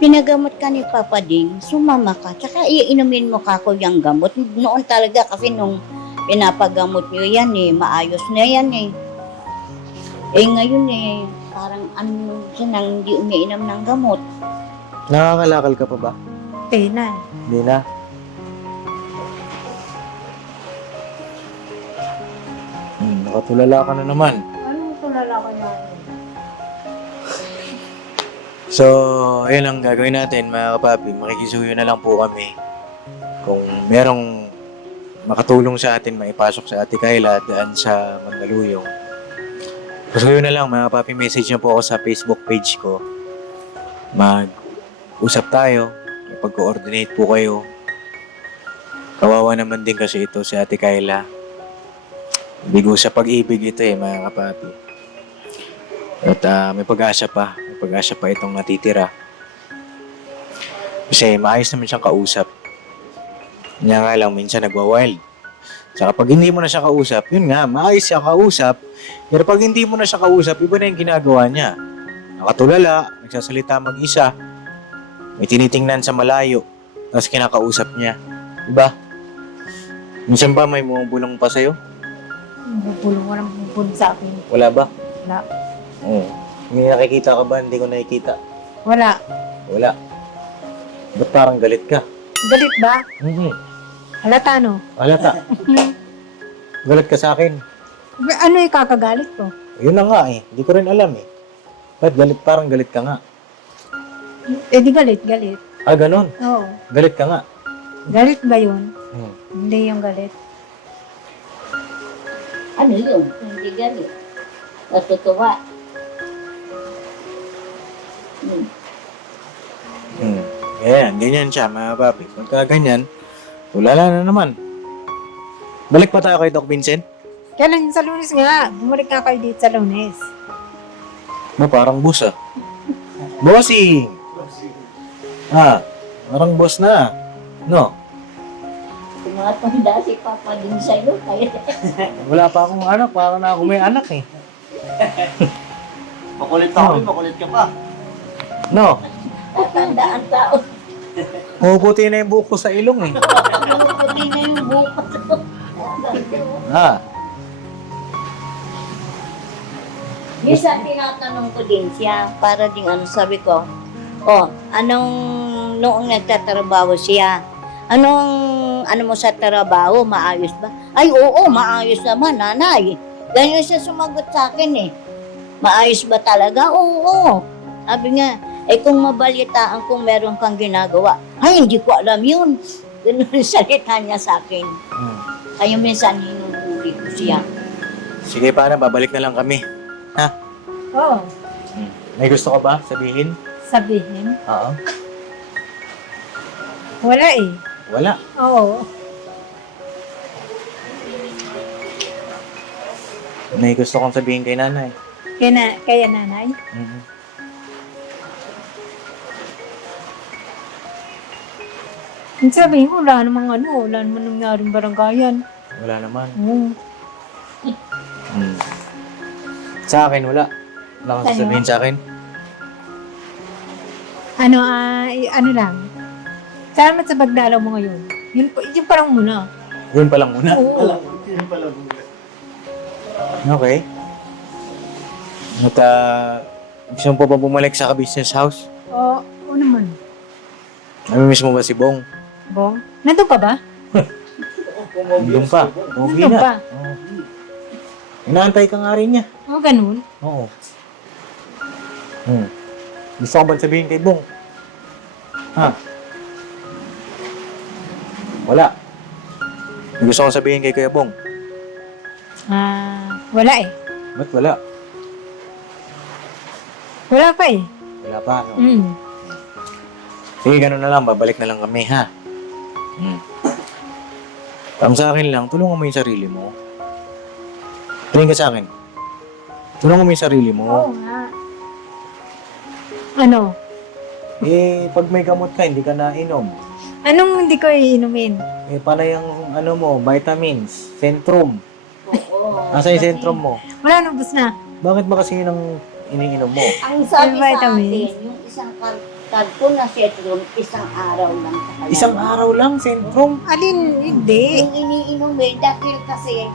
pinagamot ka ni Papa Ding, sumama ka. Tsaka iinumin mo kako yung gamot. Noon talaga kasi nung pinapagamot nyo yan maayos na yan ngayon parang siya nang hindi umiinom ng gamot. Nakakalakal ka pa ba? Pena. Hindi na. Nakatulala ka na naman. Anong tulala ko na? So, ayun ang gagawin natin mga kapapi. Makikisuyo na lang po kami. Kung merong makatulong sa atin, maipasok sa Ate Kayla daan sa Mandaluyong. Gusto ko na lang, mga papi, message niyo po ako sa Facebook page ko. Mag-usap tayo, pag-coordinate po kayo. Kawawa naman din kasi ito si Ate Kayla. Bigo sa pag-ibig ito mga kapapi. At may pag-asa pa. May pag-asa pa itong natitira. Kasi maayos naman siyang kausap. Kanya nga lang, minsan nagwa-wild. Saka pag hindi mo na siya kausap, yun nga, maayos siya kausap. Pero pag hindi mo na siya kausap, iba na yung ginagawa niya. Nakatulala, nagsasalita mag-isa. May tinitingnan sa malayo. Tapos kinakausap niya. Diba? Minsan ba may bumubulong pa sa'yo? Bubulong, walang bubulong sa akin. Wala ba? Wala. Oo. May nakikita ka ba? Hindi ko nakikita. Wala. Wala. Ba't parang galit ka? Galit ba? Halata, no? Halata. Galit ka sa akin. Ano yung kakagalit ko? Yun na nga Hindi ko rin alam Ba't galit? Parang galit ka nga. Di galit. Ah, ganun. Oo. Galit ka nga. Galit ba yun? Hmm. Hindi yung galit. Ano yun? Hindi galit. Natutuwa. Ganyan siya, mga papi. Pagka ganyan, tulala na naman. Balik pa tayo kay Doc Vincent? Kailan sa Lunes nga? Bumalik nga kayo dito sa Lunes. Parang boss Bossing! Parang boss na. No? Tumatanda si Papa din sa'yo. Kaya Wala pa akong anak, parang na ako may anak Makulit ako, makulit ka pa. No? tatanda ang tao. Puputi na yung buhok ko sa ilong Puti na yung bukas. Minsan tinatanong ko din siya para din sabi ko, noong nagtatrabaho siya, ano mo sa trabaho, maayos ba? Ay, oo, maayos naman, nanay. Ganyan siya sumagot sa akin Maayos ba talaga? Oo. Sabi nga, kung mabalitaan kung meron kang ginagawa, ay, hindi ko alam yun. Ganun ang salita niya sa akin. Kaya minsan hinubuli ko siya. Sige, paano? Babalik na lang kami. Oo. May gusto ka ba sabihin? Sabihin? Oo. Wala Wala. Oo. May gusto kong sabihin kay nanay. Kaya nanay? Sabihin ko, wala namang wala naman nangyaring baranggayan. Wala naman. Oo. Sa akin, wala. Wala kang Sa'yo? sasabihin sa akin. Ano lang. Salamat sa pagdalaw mo ngayon. Yun pa lang muna. Yun pa lang muna. Oo. Okay. At gusto mo pa ba bumalik sa business house? Oo naman. Namimiss mo ba si Bong? Bong? Nandun ka ba? Nandun pa. Okay Nandun na. pa? Oo. Inaantay ka nga rin niya. Oo, ganun. Oo. Gusto ko ba sabihin kay Bong? Wala. May gusto ko sabihin kay Kuya Bong? Wala Ba't wala? Wala pa Wala pa, no? Sige, ganun na lang. Babalik na lang kami, ha? Sa akin lang, tulungan mo yung sarili mo. Tingin ka sa akin. Tulungan mo yung sarili mo. Oo nga. Ano? Pag may gamot ka, hindi ka nainom. Anong hindi ko iinumin? Panay ang vitamins, Centrum. Oo. Nasa yung Centrum mo? Wala, nubos na. Bakit ba kasi yun ang iniinom mo? Ang sabi Yung sa vitamins. atin, yung isang karton na setrum, isang araw lang. Isang araw lang, Centrum? Alin, hindi. Yung iniinom dahil kasi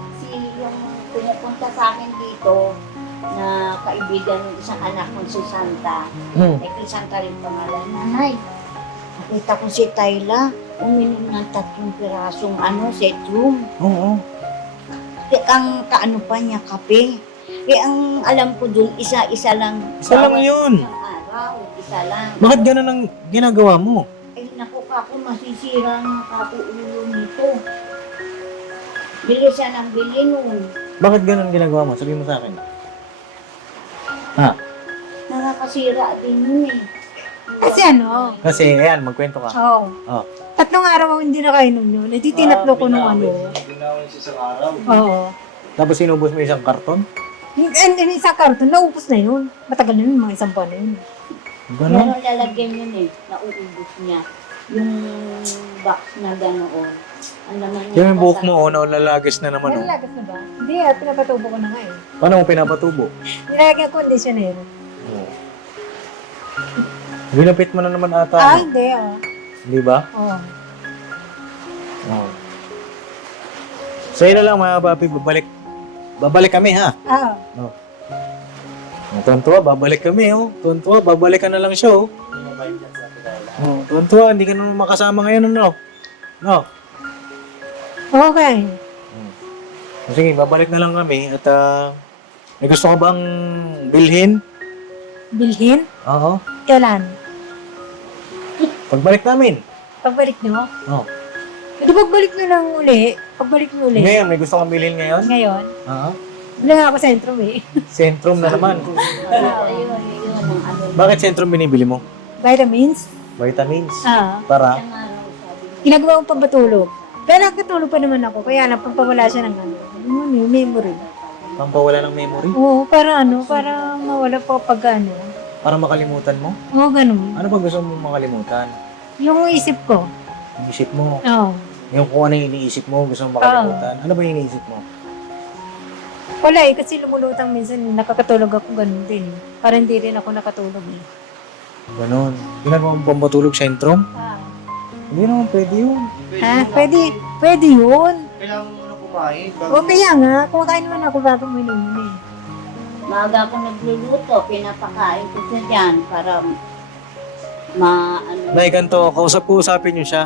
yung pumupunta sa akin dito, na kaibigan ng isang anak ng si Santa, si Santa rin pangalan, nanay. Nakita ko si Tayla, uminom ng 3 pirasong setrum. Oo. Ang kaano pa niya, kape. Ang alam ko dun, isa-isa lang. Isa lang yun. Isang araw, isa lang. Bakit ganun ang ginagawa mo? Ay, naku kako, masisira ng kako ulo nito. Bili siya ng bili nun. Bakit ganun ginagawa mo? Sabihin mo sa akin. Ha? Nakakasira din yun eh. Kasi ano, Kasi, ayan, magkwento ka. oo. Oh. 3 araw ako hindi nakainom yun. Eh, di tinatlo ko nung ano. Binawi sa isang araw. Oo. Tapos sinubos mo isang karton? And isang karton, naubos na yun. Matagal na yun, mga 1 buwan na yun. Gano'n? Pero lalagyan yun eh. Nauubos niya. Yung box na ganoon. Ang naman niya. Yung buhok mo, naulalagis na naman. Oh. Nalagas na ba? Hindi, pinapatubo ko na nga eh. Paano mo pinapatubo? Nilagyan ko conditioner. Oh. Ginapit mo na naman ata. Ah, no? hindi, oh. Di ba? Oo. Oh. So yun na lang mga papi, babalik kami ha. Ah, Tuwan-tuwa, babalik kami oh. Tuwan-tuwa, babalik ka na lang siya oh. Oh, tuwan-tuwa, hindi ka naman makasama ngayon ano. No. okay. Sige, babalik na lang kami at may gusto ka bang bilhin? Bilhin? Oo. Kailan? Pagbalik namin. Pagbalik nyo? Oh. Hindi, pagbalik nyo lang uli. Pagbalik nyo uli. Ngayon, may gusto kang bilhin ngayon? Ngayon? Oo. Wala nga ako sa intro eh. Sentrum na naman. Ayun, ang ano. Bakit Sentrum binibili mo? Vitamins? Vitamins. Isang Para? araw, sabi niya. Ginagawa kong pabatulog. Pero nakatulog pa naman ako. Kaya lang, pampawala siya ng ano. Yung memory. Pampawala ng memory? Oo, para ano, para mawala pa pag ano. Para makalimutan mo? Oo, ganun. Ano ba gusto mo makalimutan? Yung isip ko. Yung isip mo. Oo. Yung kung ano yung iniisip mo, gusto mo makalimutan. Ano ba yung iniisip mo? Wala eh, kasi lumulutang minsan, nakakatulog ako ganun din. Para hindi rin ako nakatulog eh. Ganon. Ginagawa mo bang matulog Sentrum? Ah. Hindi naman pwede yun. Ha? Pwede yun. Kailangan mo na kumain. O kaya nga, kumakain naman ako bago uminom eh. Maaga ako nagluluto, pinapakain ko siya dyan para ano. Nay, ganito, kausapin niyo siya.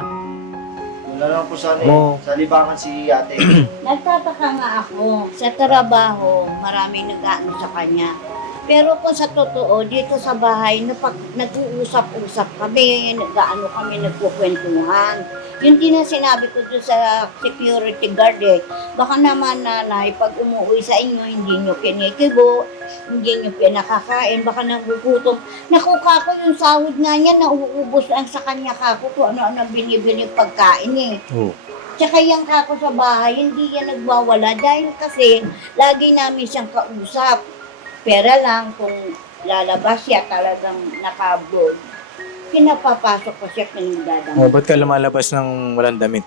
Wala lang po sana Oo. sa libangan si ate. Nagtataka nga ako, sa trabaho, maraming nag-ano sa kanya. Pero kung sa totoo, dito sa bahay, nag-uusap-usap kami, nag-ano kami, nagkukwentuhan. Yun din ang sinabi ko doon sa security guard eh. Baka naman nanay, pag umuwi sa inyo, hindi nyo kinikibo, hindi nyo pinakakain, baka nagugutom. Nakuka ko yung sahod nga niya, nauubos lang sa kanya kako kung ano-ano binibili pagkain eh. Oo. Tsaka yung kako sa bahay, hindi yan nagwawala dahil kasi lagi namin siyang kausap. Pera lang kung lalabas siya talagang nakabog. Pinapapasok ko siya pinagdadamit. Oh, ba't ka lumalabas ng walang damit?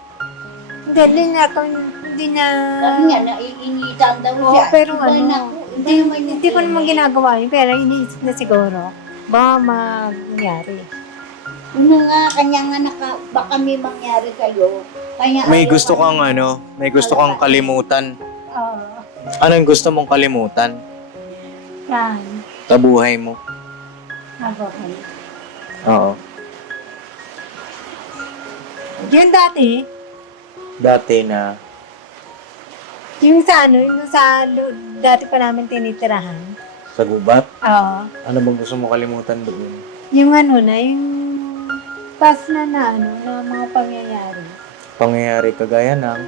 Hindi na... Sabi nga, naiinitan daw Oo, siya. pero Iba ano, na- iba naman yung Hindi ko naman pinili. ginagawa yun, pero iniisip na siguro. Baka mangyari. Ano nga, kanya nga baka may mangyari sa'yo. Kaya May ayaw gusto kang ano, may gusto kang kalimutan. Oo. Anong gusto mong kalimutan? Yan. Sa buhay mo. Okay. Oo. Yun dati, Dati na, yung sa ano, yung sa dati pa namin tinitirahan. sa gubat. Oo. Ano bang gusto mong kalimutan doon? Yung ano na, yung past na ano, na mga pangyayari. Pangyayari kagaya ng,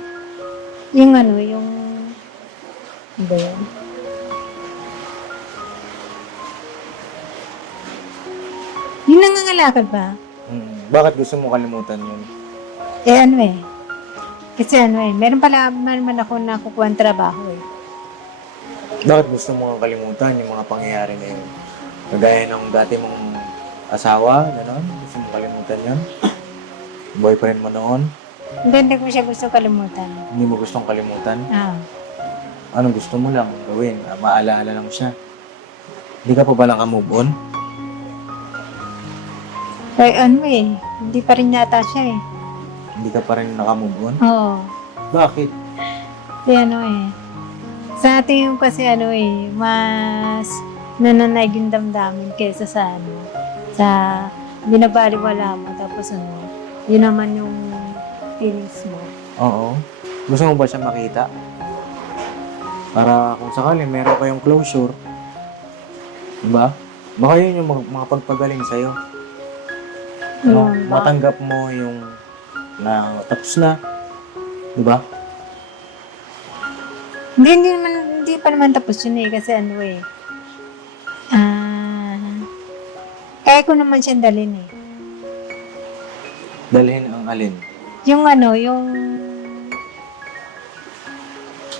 Yung ano, yung... Ano ba yun? Yung nangangalakad ba? bakit gusto mong kalimutan yun? Eh ano eh. Kasi ano eh, meron pala naman ako nakukuha ng trabaho eh. Bakit gusto mong kalimutan yung mga pangyayari na yun? Kagaya ng dati mong asawa, gano'n? Gusto mong kalimutan yun? Boyfriend mo noon? Hindi ko siya gusto kalimutan. Hindi mo gustong kalimutan? Ah. Anong gusto mo lang gawin? Maalaala lang siya. Hindi ka pa ba naka-move on? Kaya ano eh, hindi pa rin yata siya eh. Hindi ka pa rin naka-move on? Oo. Bakit? Kasi ano eh. Sa atin yung kasi ano eh, mas nananay yung damdamin kaysa sa ano, sa binabaliwala mo tapos ano, yun naman yung feelings mo. Oo. Gusto mo ba siya makita? Para kung sakali meron kayong closure, diba? Baka yun yung makapagpagaling sa'yo. No? Yun ba? Matanggap mo yung na tapos na, diba? Hindi pa naman tapos yun eh, kasi ano eh. Try ko naman siyang dalhin eh. Dalhin ang alin? Yung ano, yung...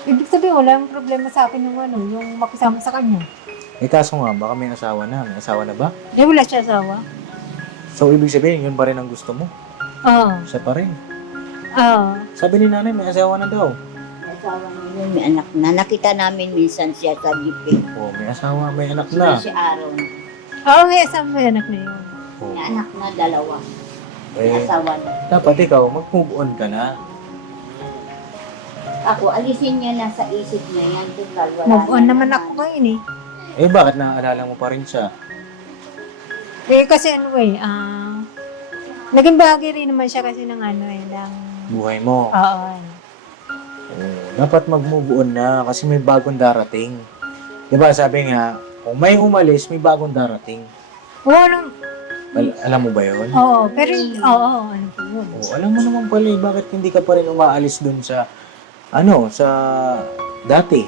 Ibig sabihin, wala yung problema sa akin yung ano, yung makisama sa kanya. Eh kaso nga, baka may asawa na. May asawa na ba? Eh, wala siya asawa. So, ibig sabihin, yun pa rin ang gusto mo? Oo. Siya pa rin. Oo. Sabi ni nanay, may asawa na daw. Asawa niya, may anak na. Nakita namin minsan siya sa jeepin. Oh, may asawa, may anak na. Si Aaron. Oo, may asawa, may anak na yun. Oh, May anak na 2. May eh, asawa na. dapat ikaw, mag-move on ka na. Ako, alisin niya na sa isip niya yan. Total, wala Move on na naman ako ngayon eh. Eh, bakit naaalala mo pa rin siya? Eh, kasi ano eh, naging bahagi rin naman siya kasi ng ano eh, ng... Buhay mo. Oo. Oh, dapat mag-move on na kasi may bagong darating. Diba, sabi nga, kung may umalis, may bagong darating. Oo, Alam mo ba yun? oo, pero, oo, ano po yun. Oh, alam mo naman pala, bakit hindi ka pa rin umaalis dun sa, sa dati.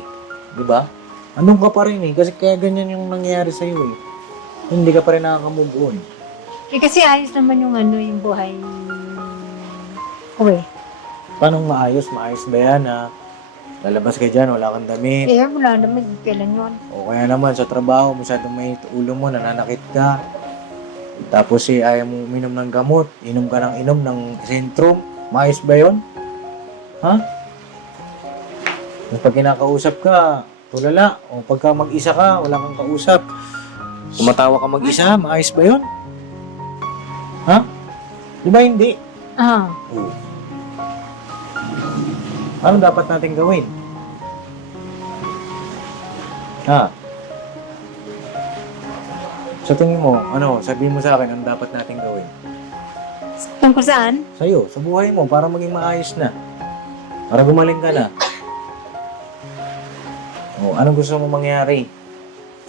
Diba? Andun ka pa rin eh, kasi kaya ganyan yung nangyayari sa'yo eh. Hindi ka pa rin nakaka-move on. Eh, kasi ayos naman yung ano, yung buhay ko eh. Paano maayos? Maayos ba yan na lalabas ka dyan, wala kang damit? Eh, wala naman, kailan yun. O kaya naman sa trabaho, masyadong may ulo mo, nananakit ka. Tapos ayaw mo uminom ng gamot, inom ka ng inom ng Centrum. Maayos ba yun? Ha? Tapos pag kinakausap ka, tulala. O pagka mag-isa ka, wala kang kausap. Tumatawa ka mag-isa, maayos ba yun? Ha? Di ba hindi? Oo. Ano dapat natin gawin? Ha? Sa tingin mo, sabihin mo sa akin, ano dapat natin gawin? Tungkol saan? Sa'yo, sa buhay mo, para maging maayos na. Para gumaling ka na. O, anong gusto mo mangyari?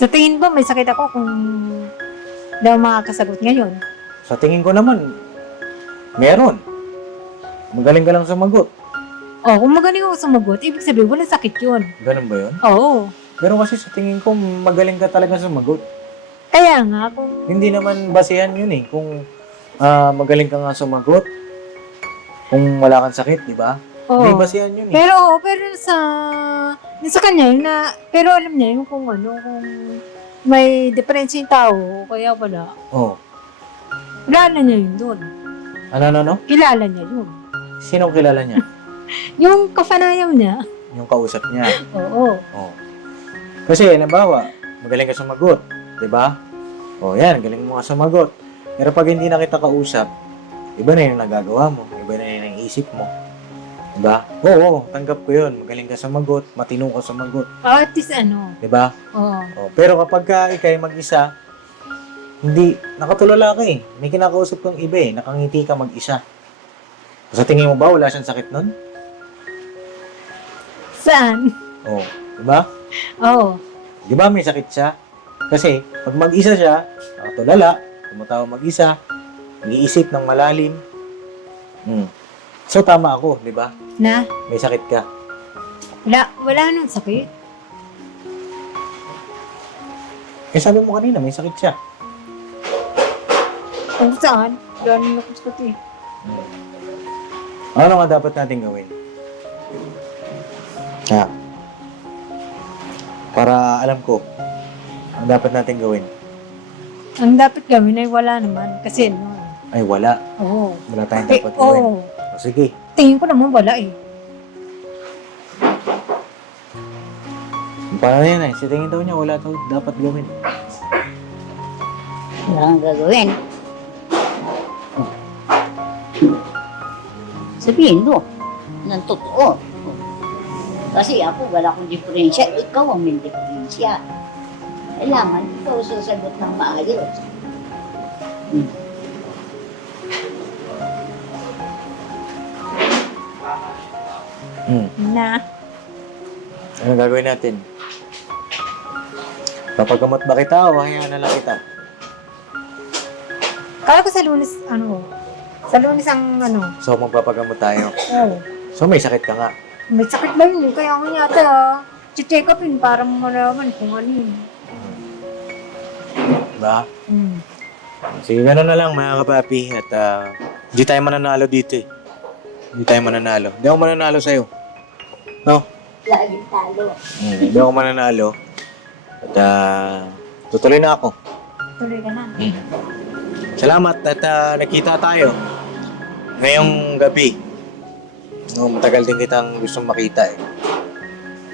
Sa tingin ko, may sakit ako kung daw makakasagot ngayon. Sa tingin ko naman, meron. Magaling ka lang sumagot. Oh, kung magaling ako sumagot, ibig sabihin, walang sakit yun. Ganun ba yun? Oo. Pero kasi sa tingin ko, magaling ka talaga sumagot. Kaya nga, kung... Hindi naman basehan yun eh. Kung magaling ka nga sumagot, kung wala kang sakit, di ba? Oo. Hindi basehan yun eh. Pero sa kanya, yun na, pero alam niya yung kung ano, kung may diferensya yung tao, kaya wala. Oh. Kilala niya yun doon. Ano? Kilala niya yun. Sinong kilala niya? Yung kapanayam niya. Yung kausap niya. Oo. Oh. Kasi, halimbawa, magaling ka sumagot. Diba? O yan, galing mo nga sumagot. Pero pag hindi na kita kausap, iba na yung nagagawa mo. Iba na yung isip mo. Diba? Oo, tanggap ko yun. Magaling ka sumagot, matino ka sumagot. At least ano. Diba? Oo. O, pero kapag ka ikay mag-isa, hindi, nakatulala ka eh. May kinakausap kang iba eh. Nakangiti ka mag-isa. Sa tingin mo ba, wala siyang sakit nun? Saan? O, diba? Oo. Diba may sakit siya? Kasi, pag mag-isa siya, nakatulala, tumatawa mag-isa, nag-iisip ng malalim. So, tama ako, di ba? Na? May sakit ka. Wala nang sakit. Eh, sabi mo kanina, may sakit siya. Kung saan? Wala nang nakasakit eh. Ano nga dapat natin gawin? Ha? Para alam ko, ang dapat natin gawin. Ang dapat gawin ay wala naman. Kasi no. Ay, wala. Oo. Wala tayong Eh, dapat gawin. oo. O, sige. Tingin ko naman wala eh. Paano yan eh? Sa tingin daw niya, wala daw dapat gawin. Wala kang gagawin. Sabihin mo, ng totoo. Kasi ako, wala akong diferensya. Ikaw ang may diferensya. Kailangan ikaw sasagot ng maayos. Na. Anong gagawin natin? Papagamot ba kita o hayaan na lang kita? Kala ko sa Lunes, sa Lunes ang So, magpapagamot tayo. oo. So, may sakit ka nga. May sakit ba yun? Kaya ako yata, check upin para malaman kung ano yun. Diba? Sige, gano'n na lang mga kapapi. At hindi tayo mananalo dito eh. Hindi tayo mananalo. Hindi ako mananalo sa'yo. No? Laging talo. Hindi ako mananalo. At tutuloy na ako. Tuloy ka na. Salamat at nakita tayo ngayong gabi. No, matagal din kitang gustong makita eh.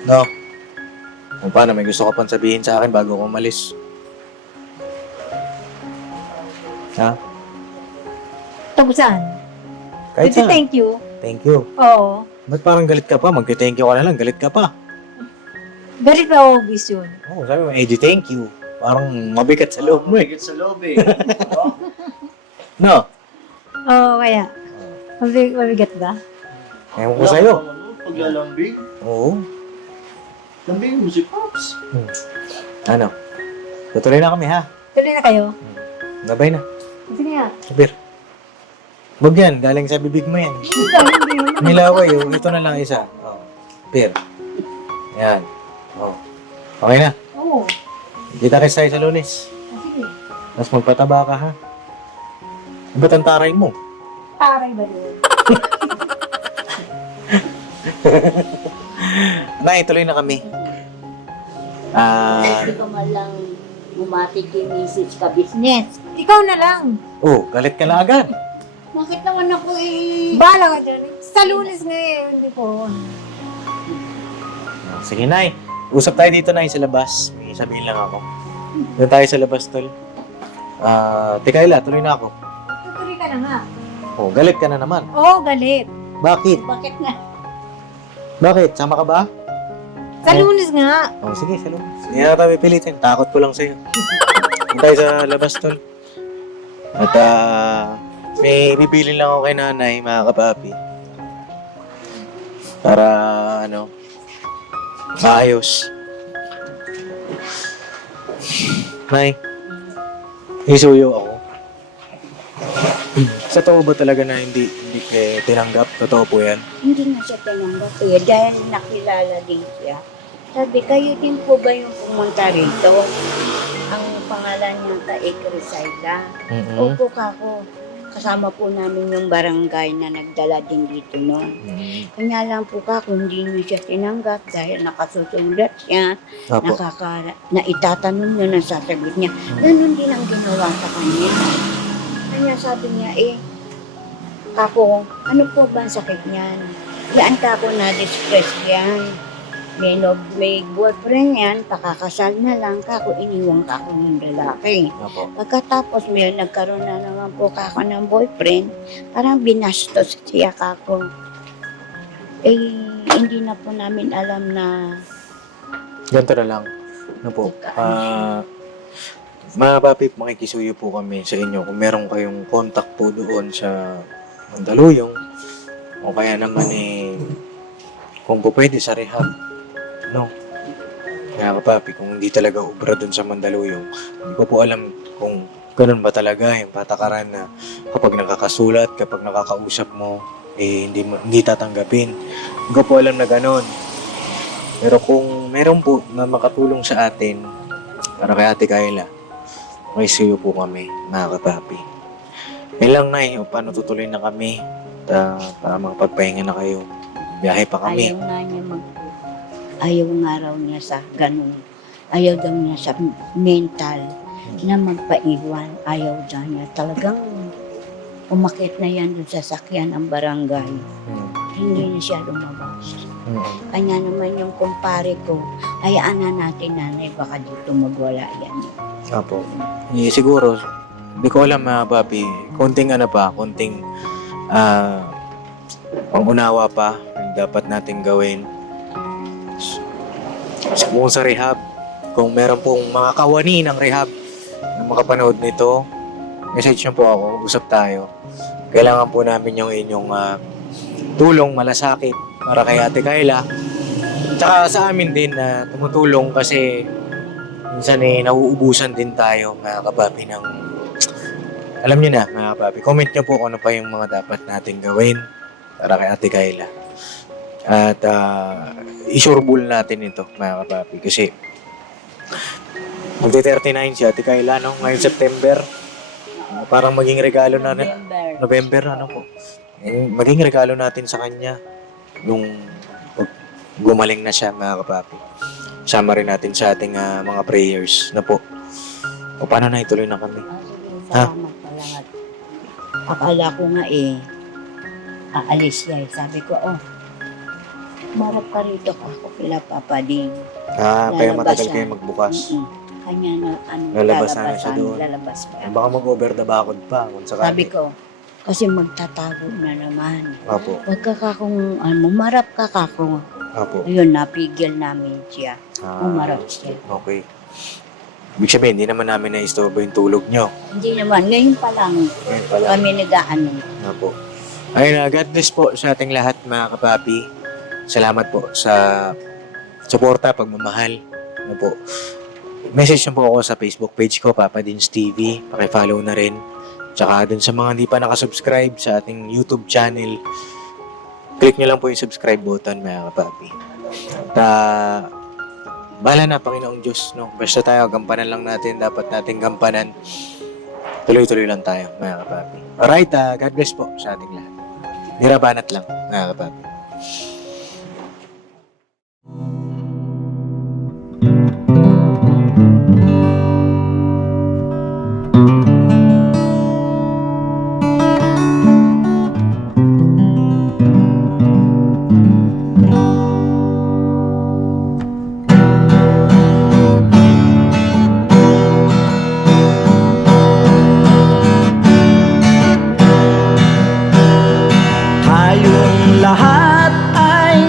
No? Kung paano, may gusto ka pang sabihin sa akin bago ko umalis. Ha? Tungkol saan? Kahit Dito, saan. thank you. Thank you. Oo. Ba't parang galit ka pa? Magte-thank you ka na lang. Galit ka pa. Galit na obvious yun. Oo, sabi mo, Eddie, thank you. Parang mabigat sa loob mo eh. Higit sa loob eh. Oh, No? Oo, kaya. Mabigat ba? Ewan ko sa'yo. Paglalambing. Oo. Lambing mo si Pops. Ano? Tutuloy na kami ha. Tuloy na kayo. Bye-bye na. Sige nga. Sabir. Huwag yan. Galing sa bibig mo yan. Hindi. Nilaway oh. Ito na lang isa. Oh. Sabir. Yan. Oh. Okay na. Oo. Kita kayo tayo sa Lunes. Sige. Tapos magpataba ka ha. Ba't ang taray mo? Taray ba yun? Nay, tuloy na kami. Hindi ka man lang bumati kay Mrs. Kabisnes. Ikaw na lang. Oh, galit ka na agad. Bakit naman ako eh? Bahala ka dyan. Sa Lunes nga eh. Hindi ko. Sige, Nay. Usap tayo dito, Nay, sa labas. May sabihin lang ako. Doon tayo sa labas, tol. Tikaila, tuloy na ako. Tuloy ka na nga. Oh, galit ka na naman. Oo, galit. Bakit? Bakit na? Bakit? Sama ka ba? Sa Lunes nga. Oh, sige, sa Lunes. Hindi na tayo pipilitin. Takot ko lang sa'yo. Doon tayo sa labas, tol. At may bibili lang ako kay nanay, mga kapapi. Para, maayos. Nay, isuyo ako. Sa totoo ba talaga na hindi kayo tinanggap? Totoo po yan? Hindi na siya tinanggap eh, dahil nakilala din siya. Sabi, kayo din po ba yung pumunta rito? Ang pangalan niya ay Crisaida. Opo kako. Kasama po namin yung barangay na nagdala din dito noon. Kanya lang po kako, hindi niya siya tinanggap dahil nakasusulat siya. Apo. Na itatanong niya na sasagot niya. Ganun din ang ginawa sa kanya. Kanya sabi niya, kako, ano po ba ang sakit niyan? Yan kako na-distress yan. May boyfriend yan, pakakasal na lang, kako iniwang kako ng lalaki. Apo. Pagkatapos may nagkaroon na naman po kako ng boyfriend, parang binastos siya kako. Hindi na po namin alam na Ganito na lang. Ano po? Mga papi, makikisuyo po kami sa inyo kung meron kayong contact po doon sa Mandaluyong o kaya naman kung po pwede sa rehab. No? Kaya papi, kung hindi talaga ubra doon sa Mandaluyong, hindi ko po alam kung ganun ba talaga yung patakaran na kapag nakakasulat, kapag nakakausap mo, hindi tatanggapin. Hindi ko po alam na ganun. Pero kung meron po na makatulong sa atin, para kay Ate Kayla, makisuyo po kami, mga kapapi. Yan lang, Nay, o paano tutuloy na kami para makapagpahinga na kayo. Biyahe pa kami. ayaw nga raw niya sa ganun. Ayaw daw niya sa mental na magpaiwan. Ayaw daw niya. Talagang umakit na yan doon sa sakyan ng barangay. Hindi na siya lumabas. Kanya naman yung kumpare ko, hayaan na natin nanay, baka dito magwala yan. Apo. Siguro, hindi ko alam papi, konting pangunawa pa yung dapat natin gawin. Kung sa rehab, kung meron pong mga kawani ng rehab na makapanood nito, message nyo po ako, usap tayo. Kailangan po namin yung inyong tulong, malasakit para kay Ate Kayla. Tsaka sa amin din na tumutulong kasi minsan nauubusan din tayo, mga kapapi, ng alam niyo na, mga kapapi. Comment nyo po kung ano pa yung mga dapat natin gawin para kay Ate Kayla. At isurbul natin ito, mga kapapi, kasi magti-39 si Ate Kayla, no? Ngayong September. Parang maging regalo na November. November, ano po. Maging regalo natin sa kanya yung pag gumaling na siya, mga kapapi. Sama rin natin sa ating mga prayers na po. O paano na ituloy na kami? Salamat talaga. Akala ko nga aalis siya eh. Sabi ko, marap ka rito ako kila Papa Ding. Kaya Lalabas matagal siya. kayo magbukas. Kanya na, Lalabas na siya doon. Lalabas pa. Baka mag-over the bakod pa kung sakali. Sabi ko, kasi magtatago na naman. Apo, Huwag ka kakong, marap ka kakong. apo. Ayun, napigil namin siya. Umarap siya. Okay. Ibig sabihin, hindi naman namin na-istorbo yung tulog nyo. Hindi naman, ngayon pa lang Ngayon pala. kami nag-aano. Apo. Ayun na, God bless po sa ating lahat, mga kapapi. Salamat po sa suporta, pagmamahal. Ano po. Message nyo po ako sa Facebook page ko, Papa Dins TV. Paki-follow na rin. Tsaka dun sa mga hindi pa nakasubscribe sa ating YouTube channel, click nyo lang po yung subscribe button, mga kapapi. At bahala na, Panginoong Diyos. No? Basta tayo, gampanan lang natin. Dapat natin gampanan. Tuloy-tuloy lang tayo, mga kapapi. Alright, God bless po sa ating lahat. Nirabanat lang, mga kapapi. Tayong lahat ay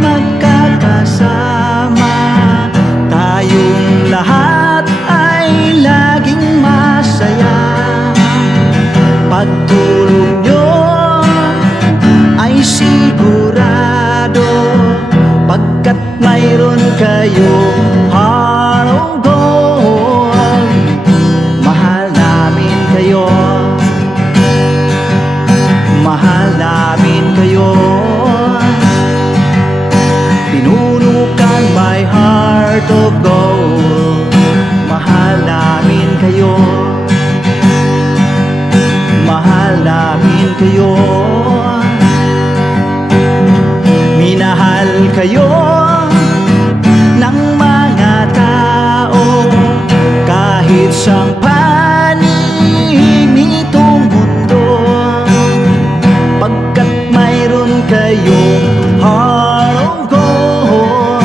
magkakasama. Tayong lahat ay laging masaya. Pagtulog nyo ay sigurado, pagkat mayroon kayong heart of gold. Mahal namin kayo, mahal namin kayo. Pinuno kang my heart of gold. Mahal namin kayo, mahal namin kayo. Minahal kayo ng mga tao kahit sang panig nitong mundo, pagkat mayroon kayong heart of gold.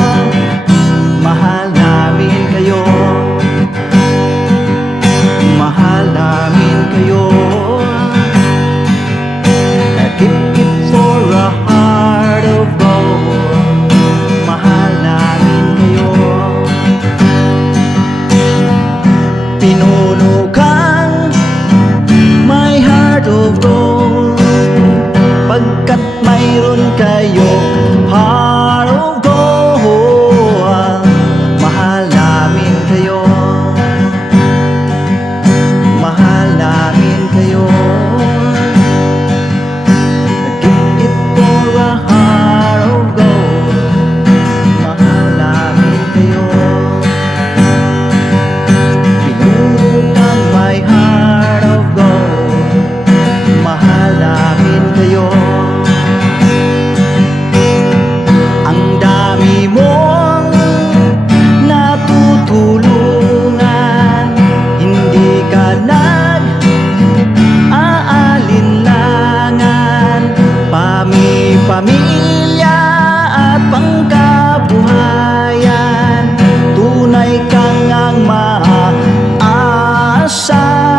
Mahal namin kayo, mahal namin kayo. Keep it for a heart of gold. Mahal namin kayo. Pinuno kang my heart of gold, pagkat mayroon kayo heart of gold. Mahal namin kayo, mahal namin kayo. Keep it for a heart of gold. Mahal namin kayo. Pinuno kang my heart of gold. Mahal namin kayo. Ang dami mong natutulungan, hindi ka nag-aalinlangan. Pamilya at pangkabuhayan, tunay kang ang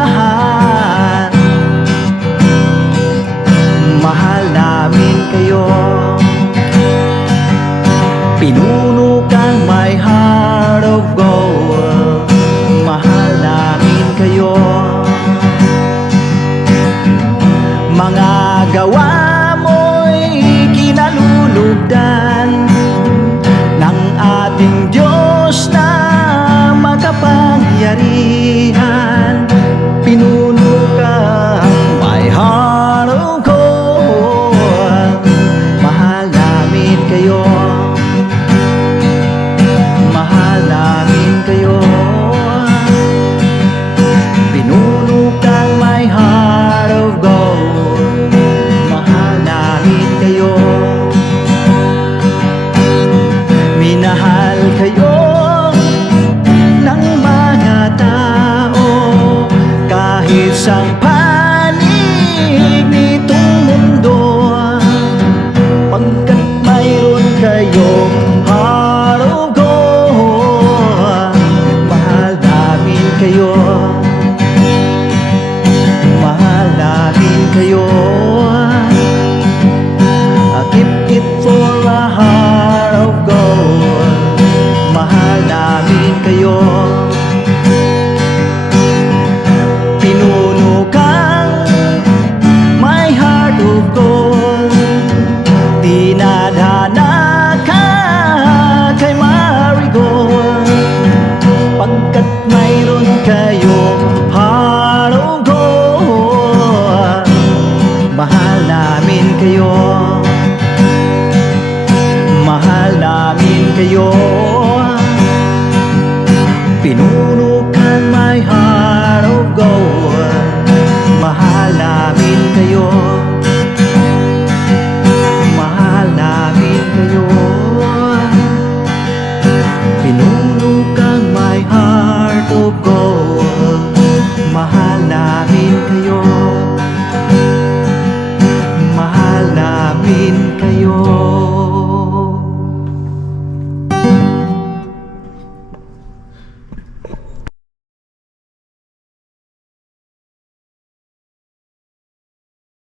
maaasahan. Mahal namin kayo, pinuno kang my heart of gold. Mahal namin kayo. Mga gawa mo'y kinalulugdan ng ating Diyos na makapangyarihan.